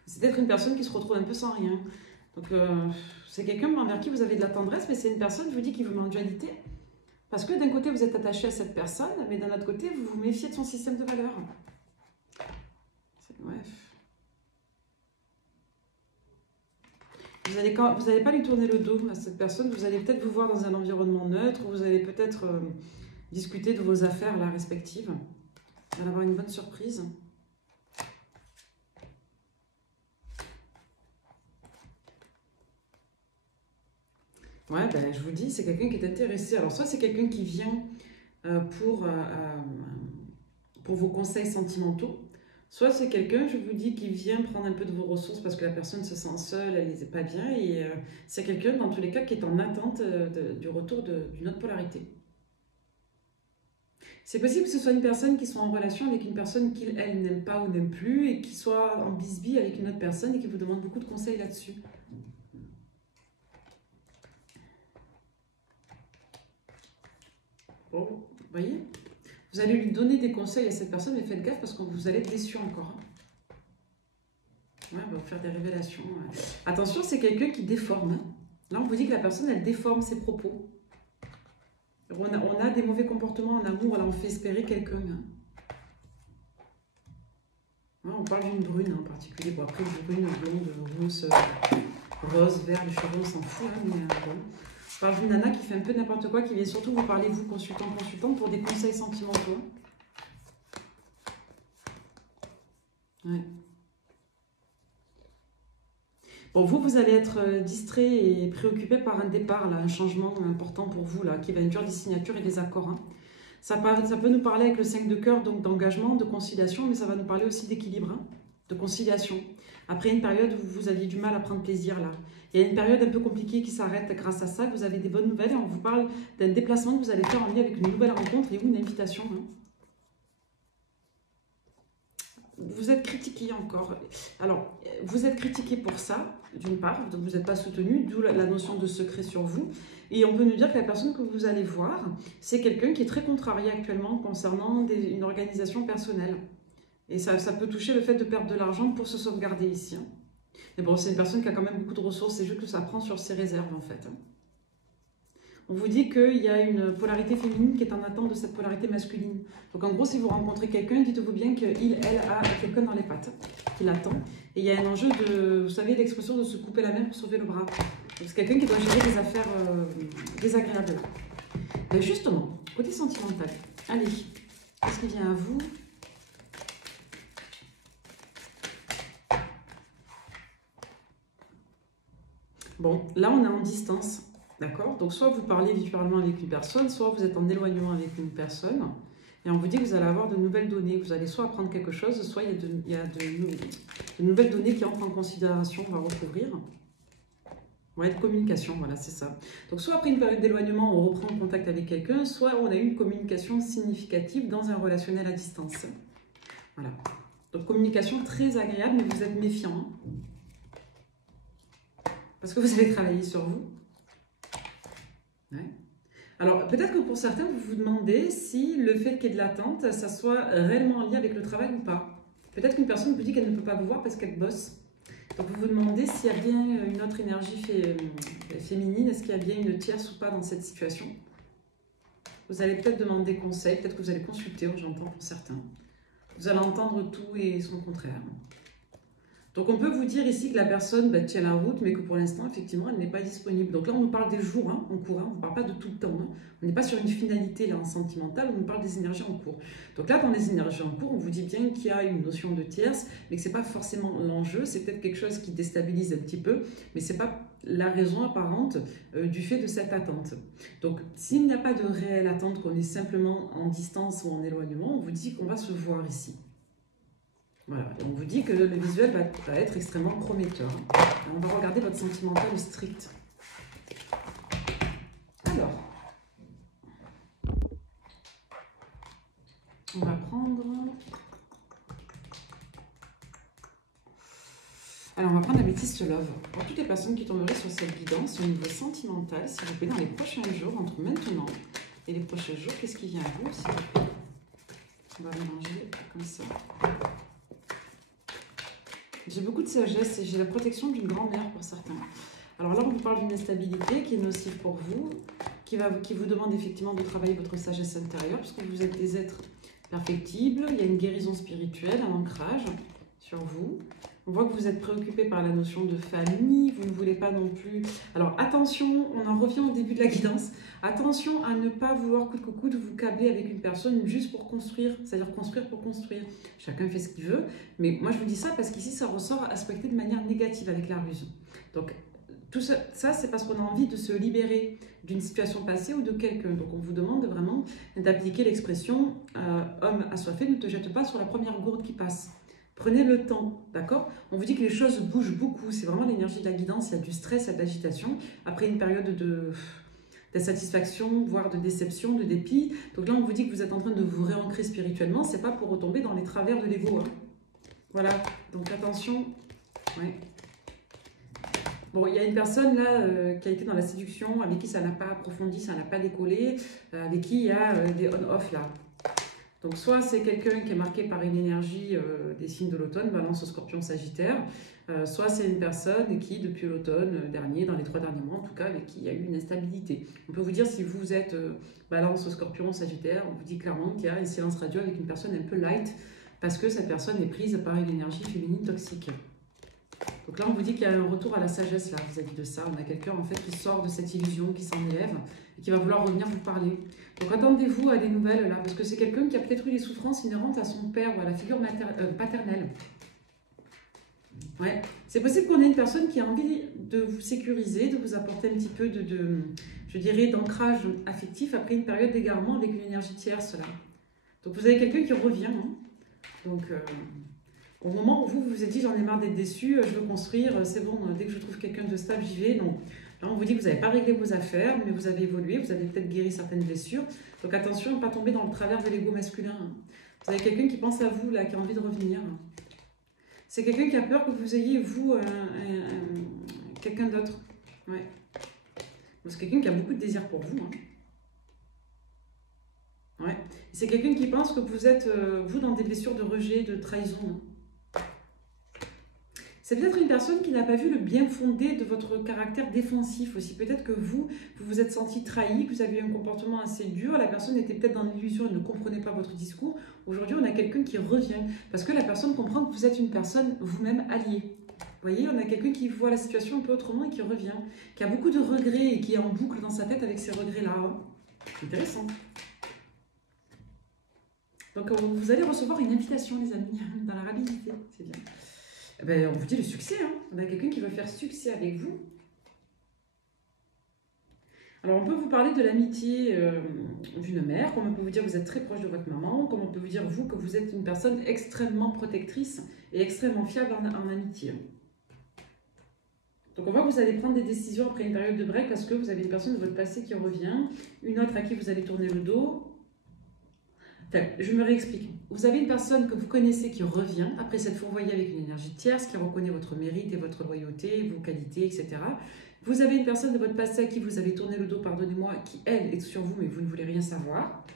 C'est peut-être une personne qui se retrouve un peu sans rien. Donc, c'est quelqu'un envers qui vous avez de la tendresse, mais c'est une personne, je vous dis, qui vous met en dualité. Parce que d'un côté, vous êtes attaché à cette personne, mais d'un autre côté, vous vous méfiez de son système de valeurs. Bref. Vous n'allez pas lui tourner le dos à cette personne, vous allez peut-être vous voir dans un environnement neutre, vous allez peut-être discuter de vos affaires là, respectives. Vous allez avoir une bonne surprise. Ouais, ben, je vous dis, c'est quelqu'un qui est intéressé. Alors, soit c'est quelqu'un qui vient pour vos conseils sentimentaux, soit c'est quelqu'un, je vous dis, qui vient prendre un peu de vos ressources parce que la personne se sent seule, elle n'est pas bien. Et c'est quelqu'un, dans tous les cas, qui est en attente du retour d'une autre polarité. C'est possible que ce soit une personne qui soit en relation avec une personne qu'elle n'aime pas ou n'aime plus et qui soit en bisbille avec une autre personne et qui vous demande beaucoup de conseils là-dessus. Bon, vous voyez ? Vous allez lui donner des conseils à cette personne, mais faites gaffe parce que vous allez être déçu encore. Ouais, on va vous faire des révélations. Ouais. Attention, c'est quelqu'un qui déforme. Hein. Là, on vous dit que la personne, elle déforme ses propos. On a des mauvais comportements en amour, là, on fait espérer quelqu'un. Hein. On parle d'une brune en particulier. Bon, après, brune, blonde, rousse, rose, vert, les cheveux, on s'en fout. Hein, mais bon. On parle d'une nana qui fait un peu n'importe quoi, qui vient surtout vous parler, vous, consultante, pour des conseils sentimentaux. Ouais. Bon, vous allez être distrait et préoccupé par un départ, là, un changement important pour vous, là, qui va induire des signatures et des accords. Hein. Ça peut nous parler avec le 5 de cœur, donc d'engagement, de conciliation, mais ça va nous parler aussi d'équilibre, hein, de conciliation. Après une période où vous aviez du mal à prendre plaisir, là. Il y a une période un peu compliquée qui s'arrête grâce à ça, vous avez des bonnes nouvelles et on vous parle d'un déplacement que vous allez faire en lien avec une nouvelle rencontre et ou une invitation. Hein. Vous êtes critiqué encore. Alors, vous êtes critiqué pour ça, d'une part, donc vous n'êtes pas soutenu, d'où la notion de secret sur vous. Et on peut nous dire que la personne que vous allez voir, c'est quelqu'un qui est très contrarié actuellement concernant une organisation personnelle. Et ça peut toucher le fait de perdre de l'argent pour se sauvegarder ici. Hein. Mais bon, c'est une personne qui a quand même beaucoup de ressources, c'est juste que ça prend sur ses réserves en fait. Hein. On vous dit qu'il y a une polarité féminine qui est en attente de cette polarité masculine. Donc en gros, si vous rencontrez quelqu'un, dites-vous bien qu'il, elle, a quelqu'un dans les pattes, qui l'attend. Et il y a un enjeu de, vous savez, l'expression de se couper la main pour sauver le bras. C'est quelqu'un qui doit gérer des affaires désagréables. Et justement, côté sentimental, allez, qu'est-ce qui vient à vous? Bon, là on est en distance. D'accord? Donc, soit vous parlez virtuellement avec une personne, soit vous êtes en éloignement avec une personne. Et on vous dit que vous allez avoir de nouvelles données. Vous allez soit apprendre quelque chose, soit il y a de nouvelles données qui entrent en considération, on va recouvrir. Ouais, de communication, voilà, c'est ça. Donc, soit après une période d'éloignement, on reprend contact avec quelqu'un, soit on a eu une communication significative dans un relationnel à distance. Voilà. Donc, communication très agréable, mais vous êtes méfiant. Hein, parce que vous allez travailler sur vous. Ouais. Alors, peut-être que pour certains, vous vous demandez si le fait qu'il y ait de l'attente, ça soit réellement en lien avec le travail ou pas. Peut-être qu'une personne vous dit qu'elle ne peut pas vous voir parce qu'elle bosse. Donc, vous vous demandez s'il y a bien une autre énergie féminine, est-ce qu'il y a bien une tierce ou pas dans cette situation. Vous allez peut-être demander conseil, peut-être que vous allez consulter, j'entends pour certains. Vous allez entendre tout et son contraire. Donc, on peut vous dire ici que la personne tient la route, mais que pour l'instant, effectivement, elle n'est pas disponible. Donc là, on nous parle des jours hein, en cours, hein, on ne parle pas de tout le temps. Hein. On n'est pas sur une finalité là, en sentimental, on nous parle des énergies en cours. Donc là, dans les énergies en cours, on vous dit bien qu'il y a une notion de tierce, mais que ce n'est pas forcément l'enjeu. C'est peut-être quelque chose qui déstabilise un petit peu, mais ce n'est pas la raison apparente du fait de cette attente. Donc, s'il n'y a pas de réelle attente, qu'on est simplement en distance ou en éloignement, on vous dit qu'on va se voir ici. Voilà, on vous dit que le visuel va être extrêmement prometteur. On va regarder votre sentimental strict. Alors, on va prendre... Alors, on va prendre la métisse love. Pour toutes les personnes qui tomberaient sur cette guidance au niveau sentimental, s'il vous plaît, dans les prochains jours, entre maintenant et les prochains jours, qu'est-ce qui vient à vous, s'il vous plaît? On va mélanger comme ça. J'ai beaucoup de sagesse et j'ai la protection d'une grand-mère pour certains. Alors là, on vous parle d'une instabilité qui est nocive pour vous, qui vous demande effectivement de travailler votre sagesse intérieure, puisque vous êtes des êtres perfectibles. Il y a une guérison spirituelle, un ancrage sur vous. On voit que vous êtes préoccupé par la notion de famille, vous ne voulez pas non plus... Alors attention, on en revient au début de la guidance, attention à ne pas vouloir coûte que coûte vous câbler avec une personne juste pour construire, c'est-à-dire construire pour construire. Chacun fait ce qu'il veut, mais moi je vous dis ça parce qu'ici ça ressort aspecté de manière négative avec la ruse. Donc tout ça c'est parce qu'on a envie de se libérer d'une situation passée ou de quelqu'un. Donc on vous demande vraiment d'appliquer l'expression homme assoiffé, ne te jette pas sur la première gourde qui passe. Prenez le temps, d'accord? On vous dit que les choses bougent beaucoup, c'est vraiment l'énergie de la guidance, il y a du stress, il y a de l'agitation, après une période d'insatisfaction, voire de déception, de dépit. Donc là, on vous dit que vous êtes en train de vous réancrer spirituellement, c'est pas pour retomber dans les travers de l'ego. Hein. Voilà, donc attention. Ouais. Bon, il y a une personne là qui a été dans la séduction, avec qui ça n'a pas approfondi, ça n'a pas décollé, avec qui il y a des on-off là. Donc soit c'est quelqu'un qui est marqué par une énergie des signes de l'automne, Balance, Scorpion, Sagittaire, soit c'est une personne qui depuis l'automne dernier, dans les 3 derniers mois en tout cas, avec qui il y a eu une instabilité. On peut vous dire si vous êtes Balance, Scorpion, Sagittaire, on vous dit clairement qu'il y a une séance radio avec une personne un peu light, parce que cette personne est prise par une énergie féminine toxique. Donc là on vous dit qu'il y a un retour à la sagesse là vis-à-vis de ça. On a quelqu'un en fait qui sort de cette illusion, qui s'en élève et qui va vouloir revenir vous parler. Donc attendez-vous à des nouvelles là, parce que c'est quelqu'un qui a peut-être eu des souffrances inhérentes à son père ou à la figure paternelle. Ouais, c'est possible qu'on ait une personne qui a envie de vous sécuriser, de vous apporter un petit peu je dirais, d'ancrage affectif après une période d'égarement avec une énergie tierce là. Donc vous avez quelqu'un qui revient. Hein. Donc au moment où vous vous êtes dit j'en ai marre d'être déçu, je veux construire, c'est bon, dès que je trouve quelqu'un de stable, j'y vais. Non. Là, on vous dit que vous n'avez pas réglé vos affaires, mais vous avez évolué, vous avez peut-être guéri certaines blessures. Donc attention à ne pas tomber dans le travers de l'ego masculin. Vous avez quelqu'un qui pense à vous, là, qui a envie de revenir. C'est quelqu'un qui a peur que vous ayez, vous, quelqu'un d'autre. Ouais. C'est quelqu'un qui a beaucoup de désir pour vous. Hein. Ouais. C'est quelqu'un qui pense que vous êtes, vous, dans des blessures de rejet, de trahison. Hein. C'est peut-être une personne qui n'a pas vu le bien fondé de votre caractère défensif aussi. Peut-être que vous vous êtes senti trahi, que vous avez eu un comportement assez dur. La personne était peut-être dans l'illusion, elle ne comprenait pas votre discours. Aujourd'hui, on a quelqu'un qui revient. Parce que la personne comprend que vous êtes une personne vous-même alliée. Vous voyez, on a quelqu'un qui voit la situation un peu autrement et qui revient. Qui a beaucoup de regrets et qui est en boucle dans sa tête avec ces regrets-là. Hein. Intéressant. Donc, vous allez recevoir une invitation, les amis, dans la rapidité. C'est bien. Ben, on vous dit le succès, hein. On a quelqu'un qui veut faire succès avec vous. Alors, on peut vous parler de l'amitié d'une mère, comme on peut vous dire que vous êtes très proche de votre maman, comme on peut vous dire, vous, que vous êtes une personne extrêmement protectrice et extrêmement fiable en amitié. Donc, on voit que vous allez prendre des décisions après une période de break parce que vous avez une personne de votre passé qui revient, une autre à qui vous allez tourner le dos. Enfin, je me réexplique. Vous avez une personne que vous connaissez qui revient après s'être fourvoyée avec une énergie tierce, qui reconnaît votre mérite et votre loyauté, vos qualités, etc. Vous avez une personne de votre passé à qui vous avez tourné le dos, pardonnez-moi, qui, elle, est sur vous, mais vous ne voulez rien savoir.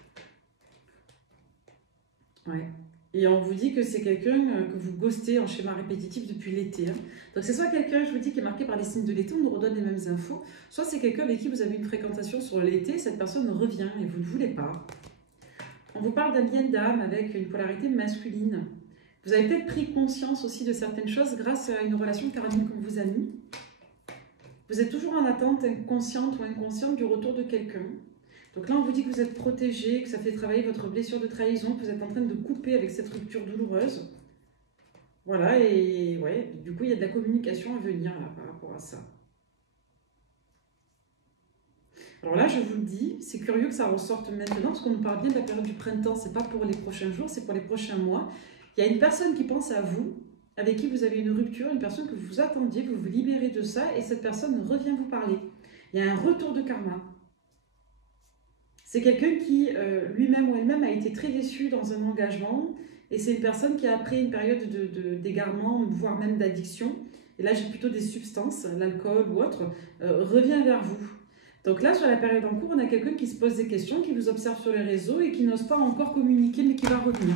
Ouais. Et on vous dit que c'est quelqu'un que vous ghostez en schéma répétitif depuis l'été. Hein. Donc c'est soit quelqu'un, je vous dis, qui est marqué par les signes de l'été, on nous redonne les mêmes infos, soit c'est quelqu'un avec qui vous avez une fréquentation sur l'été, cette personne revient et vous ne voulez pas. On vous parle d'un lien d'âme avec une polarité masculine. Vous avez peut-être pris conscience aussi de certaines choses grâce à une relation karmique qu'on vous a mis. Vous êtes toujours en attente consciente ou inconsciente du retour de quelqu'un. Donc là, on vous dit que vous êtes protégé, que ça fait travailler votre blessure de trahison, que vous êtes en train de couper avec cette rupture douloureuse. Voilà, et ouais, du coup, il y a de la communication à venir là, par rapport à ça. Alors là, je vous le dis, c'est curieux que ça ressorte maintenant, parce qu'on nous parle bien de la période du printemps, c'est pas pour les prochains jours, c'est pour les prochains mois. Il y a une personne qui pense à vous, avec qui vous avez une rupture, une personne que vous attendiez, que vous vous libérez de ça, et cette personne revient vous parler. Il y a un retour de karma. C'est quelqu'un qui, lui-même ou elle-même, a été très déçu dans un engagement, et c'est une personne qui, après une période d'égarement, voire même d'addiction, et là j'ai plutôt des substances, l'alcool ou autre, revient vers vous. Donc là, sur la période en cours, on a quelqu'un qui se pose des questions, qui vous observe sur les réseaux et qui n'ose pas encore communiquer, mais qui va revenir.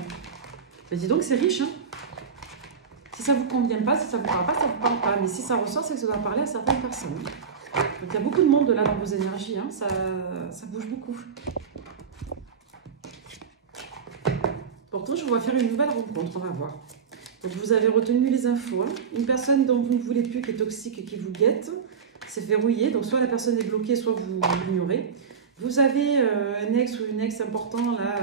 Mais dis donc, c'est riche, hein. Si ça ne vous convient pas, si ça ne vous parle pas, ça ne vous parle pas. Mais si ça ressort, c'est que ça doit parler à certaines personnes. Donc il y a beaucoup de monde là dans vos énergies, hein. Ça bouge beaucoup. Pourtant, je vous vois faire une nouvelle rencontre, on va voir. Donc vous avez retenu les infos. Hein. Une personne dont vous ne voulez plus, qui est toxique et qui vous guette, c'est verrouillé. Donc soit la personne est bloquée, soit vous l'ignorez. Vous avez un ex ou une ex important là,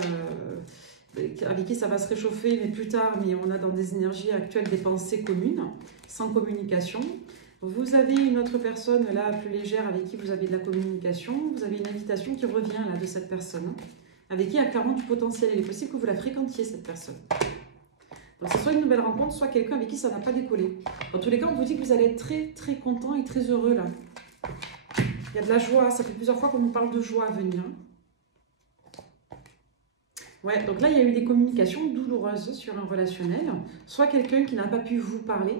avec qui ça va se réchauffer, mais plus tard, mais on a dans des énergies actuelles des pensées communes, sans communication. Vous avez une autre personne là, plus légère, avec qui vous avez de la communication. Vous avez une invitation qui revient là de cette personne, avec qui il y a clairement du potentiel. Il est possible que vous la fréquentiez, cette personne. Donc c'est soit une nouvelle rencontre, soit quelqu'un avec qui ça n'a pas décollé. Dans tous les cas, on vous dit que vous allez être très très content et très heureux là. Il y a de la joie, ça fait plusieurs fois qu'on nous parle de joie à venir. Ouais, donc là il y a eu des communications douloureuses sur un relationnel. Soit quelqu'un qui n'a pas pu vous parler,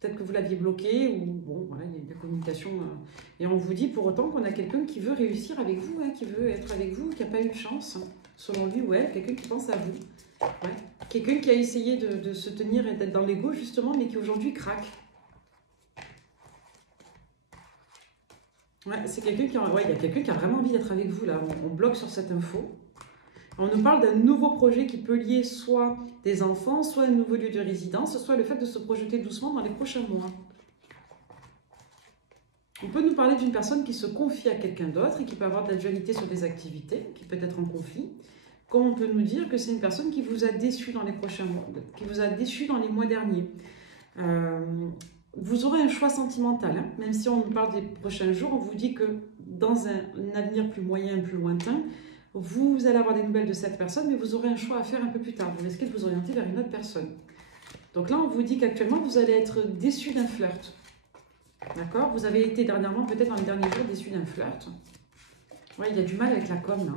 Peut-être que vous l'aviez bloqué ou bon, voilà, il y a eu de la communication. Et on vous dit pour autant qu'on a quelqu'un qui veut réussir avec vous, hein, qui veut être avec vous, qui n'a pas eu de chance, selon lui ou elle, quelqu'un qui pense à vous. Ouais. Quelqu'un qui a essayé de se tenir et d'être dans l'ego justement, mais qui aujourd'hui craque. Ouais, c'est quelqu'un qui, ouais, il y a quelqu'un qui a vraiment envie d'être avec vous là. On bloque sur cette info. On nous parle d'un nouveau projet qui peut lier soit des enfants, soit un nouveau lieu de résidence, soit le fait de se projeter doucement dans les prochains mois. On peut nous parler d'une personne qui se confie à quelqu'un d'autre et qui peut avoir de la dualité sur des activités, qui peut être en conflit. Comme on peut nous dire que c'est une personne qui vous a déçu dans les prochains mois, qui vous a déçu dans les mois derniers. Vous aurez un choix sentimental, hein. Même si on nous parle des prochains jours, on vous dit que dans un avenir plus moyen, plus lointain, vous allez avoir des nouvelles de cette personne, mais vous aurez un choix à faire un peu plus tard. Vous risquez de vous orienter vers une autre personne. Donc là, on vous dit qu'actuellement, vous allez être déçu d'un flirt. D'accord? Vous avez été dernièrement, peut-être dans les derniers jours, déçu d'un flirt. Ouais, il y a du mal avec la com, là.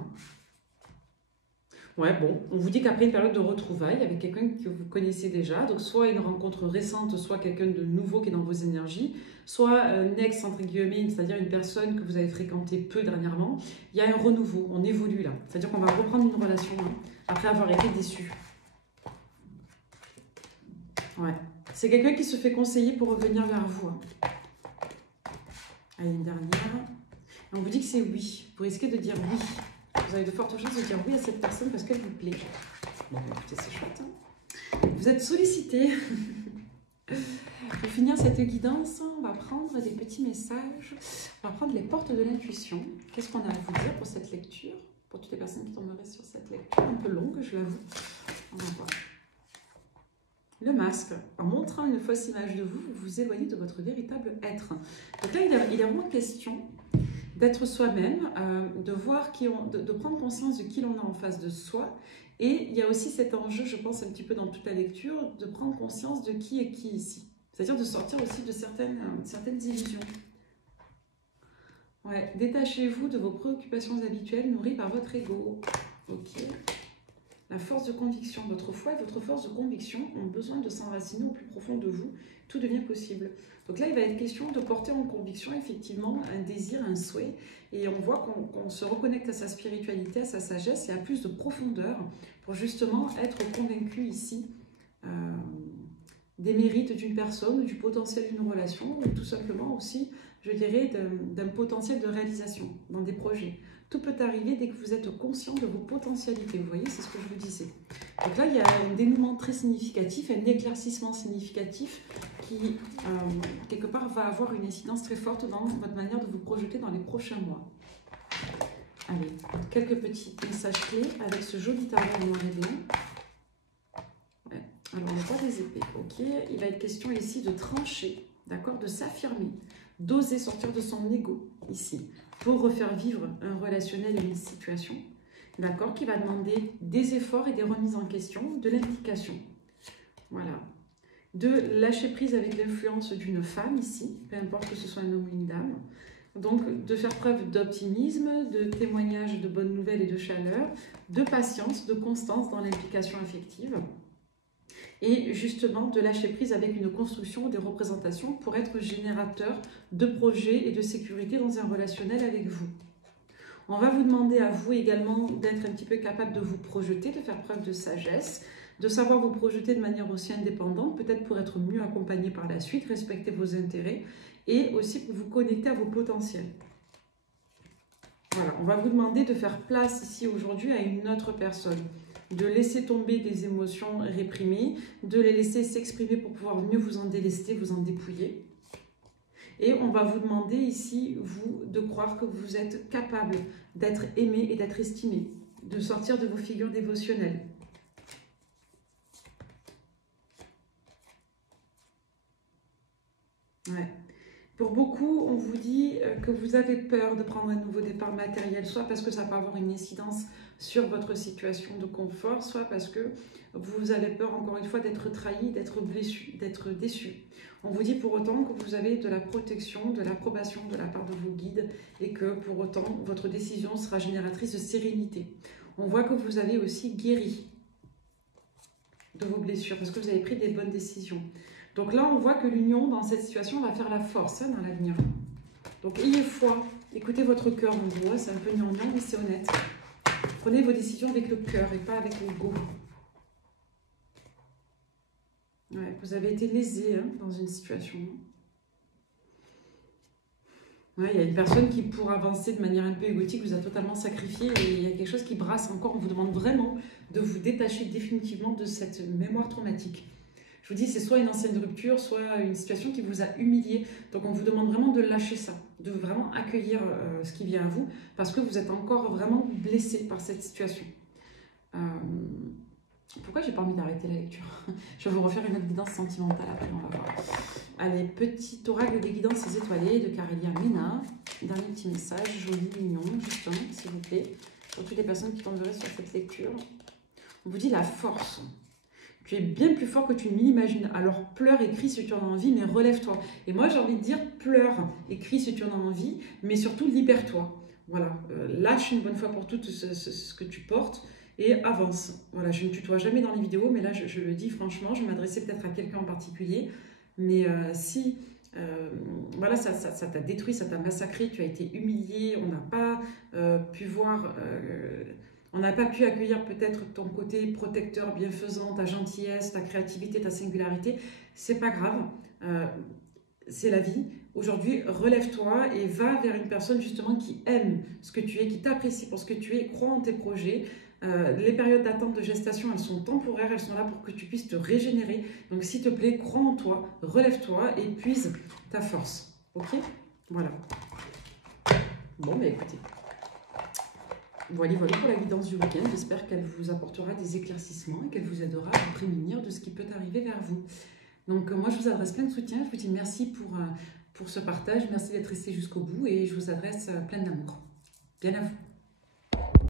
Ouais, bon, on vous dit qu'après une période de retrouvailles avec quelqu'un que vous connaissez déjà, donc soit une rencontre récente, soit quelqu'un de nouveau qui est dans vos énergies, soit un ex, entre guillemets, c'est-à-dire une personne que vous avez fréquentée peu dernièrement, il y a un renouveau, on évolue là. C'est-à-dire qu'on va reprendre une relation hein, après avoir été déçu. Ouais, c'est quelqu'un qui se fait conseiller pour revenir vers vous. Hein. Allez, une dernière. On vous dit que c'est oui, vous risquez de dire oui. Vous avez de fortes chances de dire oui à cette personne parce qu'elle vous plaît. Bon, écoutez, c'est chouette. Hein. Vous êtes sollicité. Pour finir cette guidance, on va prendre des petits messages. On va prendre les portes de l'intuition. Qu'est-ce qu'on a à vous dire pour cette lecture? Pour toutes les personnes qui tomberaient sur cette lecture, un peu longue, je l'avoue. On va voir. Le masque. En montrant une fausse image de vous, vous vous éloignez de votre véritable être. Donc là, il est vraiment question d'être soi-même, de voir de prendre conscience de qui l'on a en face de soi. Et il y a aussi cet enjeu, je pense, un petit peu dans toute la lecture, de prendre conscience de qui est qui ici. C'est-à-dire de sortir aussi de certaines illusions. Ouais. Détachez-vous de vos préoccupations habituelles nourries par votre ego. Ok. La force de conviction. Votre foi et votre force de conviction ont besoin de s'enraciner au plus profond de vous. Tout devient possible. Donc là, il va être question de porter en conviction, effectivement, un désir, un souhait. Et on voit qu'on se reconnecte à sa spiritualité, à sa sagesse et à plus de profondeur pour justement être convaincu ici des mérites d'une personne, ou du potentiel d'une relation, ou tout simplement aussi, je dirais, d'un potentiel de réalisation dans des projets. Tout peut arriver dès que vous êtes conscient de vos potentialités. Vous voyez, c'est ce que je vous disais. Donc là, il y a un dénouement très significatif, un éclaircissement significatif qui, quelque part, va avoir une incidence très forte dans votre manière de vous projeter dans les prochains mois. Allez, quelques petits messages clés avec ce joli tarot noir et blanc. Ouais. Alors, on n'a pas des épées, ok. Il va être question ici de trancher, d'accord, de s'affirmer, d'oser sortir de son ego, ici, pour refaire vivre un relationnel et une situation, d'accord, qui va demander des efforts et des remises en question, de l'implication. Voilà. De lâcher prise avec l'influence d'une femme ici, peu importe que ce soit un homme ou une dame. Donc, de faire preuve d'optimisme, de témoignage de bonnes nouvelles et de chaleur, de patience, de constance dans l'implication affective. Et justement, de lâcher prise avec une construction ou des représentations pour être générateur de projets et de sécurité dans un relationnel avec vous. On va vous demander à vous également d'être un petit peu capable de vous projeter, de faire preuve de sagesse, de savoir vous projeter de manière aussi indépendante, peut-être pour être mieux accompagné par la suite, respecter vos intérêts et aussi pour vous connecter à vos potentiels. Voilà, on va vous demander de faire place ici aujourd'hui à une autre personne, de laisser tomber des émotions réprimées, de les laisser s'exprimer pour pouvoir mieux vous en délester, vous en dépouiller. Et on va vous demander ici, vous, de croire que vous êtes capable d'être aimé et d'être estimé, de sortir de vos figures dévotionnelles. Ouais. Pour beaucoup, on vous dit que vous avez peur de prendre un nouveau départ matériel, soit parce que ça peut avoir une incidence sur votre situation de confort, soit parce que vous avez peur, encore une fois, d'être trahi, d'être blessé, d'être déçu. On vous dit pour autant que vous avez de la protection, de l'approbation de la part de vos guides et que pour autant, votre décision sera génératrice de sérénité. On voit que vous avez aussi guéri de vos blessures parce que vous avez pris des bonnes décisions. Donc là, on voit que l'union dans cette situation va faire la force hein, dans l'avenir. Donc ayez foi, écoutez votre cœur en vous, c'est un peu gnangnan, mais c'est honnête. Prenez vos décisions avec le cœur et pas avec l'ego. Ouais, vous avez été lésé hein, dans une situation. Ouais, il y a une personne qui, pour avancer de manière un peu égotique, vous a totalement sacrifié et il y a quelque chose qui brasse encore. On vous demande vraiment de vous détacher définitivement de cette mémoire traumatique. Je vous dis, c'est soit une ancienne rupture, soit une situation qui vous a humilié. Donc, on vous demande vraiment de lâcher ça, de vraiment accueillir ce qui vient à vous parce que vous êtes encore vraiment blessé par cette situation. Pourquoi j'ai pas envie d'arrêter la lecture? Je vais vous refaire une autre guidance sentimentale après, on va voir. Allez, petit oracle des guidances étoilées de Carélia Mena. Dernier petit message, joli, mignon, juste un, s'il vous plaît. Pour toutes les personnes qui tomberaient sur cette lecture. On vous dit la force. Tu es bien plus fort que tu ne l'imagines. Alors pleure et crie si tu en as envie, mais relève-toi. Et moi j'ai envie de dire pleure et crie si tu en as envie, mais surtout libère-toi. Voilà, lâche une bonne fois pour toutes ce que tu portes. Et avance. Voilà, je ne tutoie jamais dans les vidéos, mais là, je le dis franchement, je m'adressais peut-être à quelqu'un en particulier, mais si voilà, ça t'a détruit, ça t'a massacré, tu as été humilié, on n'a pas pu voir, on n'a pas pu accueillir peut-être ton côté protecteur, bienfaisant, ta gentillesse, ta créativité, ta singularité, c'est pas grave, c'est la vie. Aujourd'hui, relève-toi et va vers une personne justement qui aime ce que tu es, qui t'apprécie pour ce que tu es, crois en tes projets. Les périodes d'attente de gestation, elles sont temporaires, elles sont là pour que tu puisses te régénérer. Donc, s'il te plaît, crois en toi, relève-toi et puise ta force. Ok? Voilà. Bon, bah écoutez. Voilà pour la guidance du week-end. J'espère qu'elle vous apportera des éclaircissements et qu'elle vous aidera à vous prémunir de ce qui peut arriver vers vous. Donc, moi, je vous adresse plein de soutien. Je vous dis merci pour ce partage. Merci d'être resté jusqu'au bout et je vous adresse plein d'amour. Bien à vous.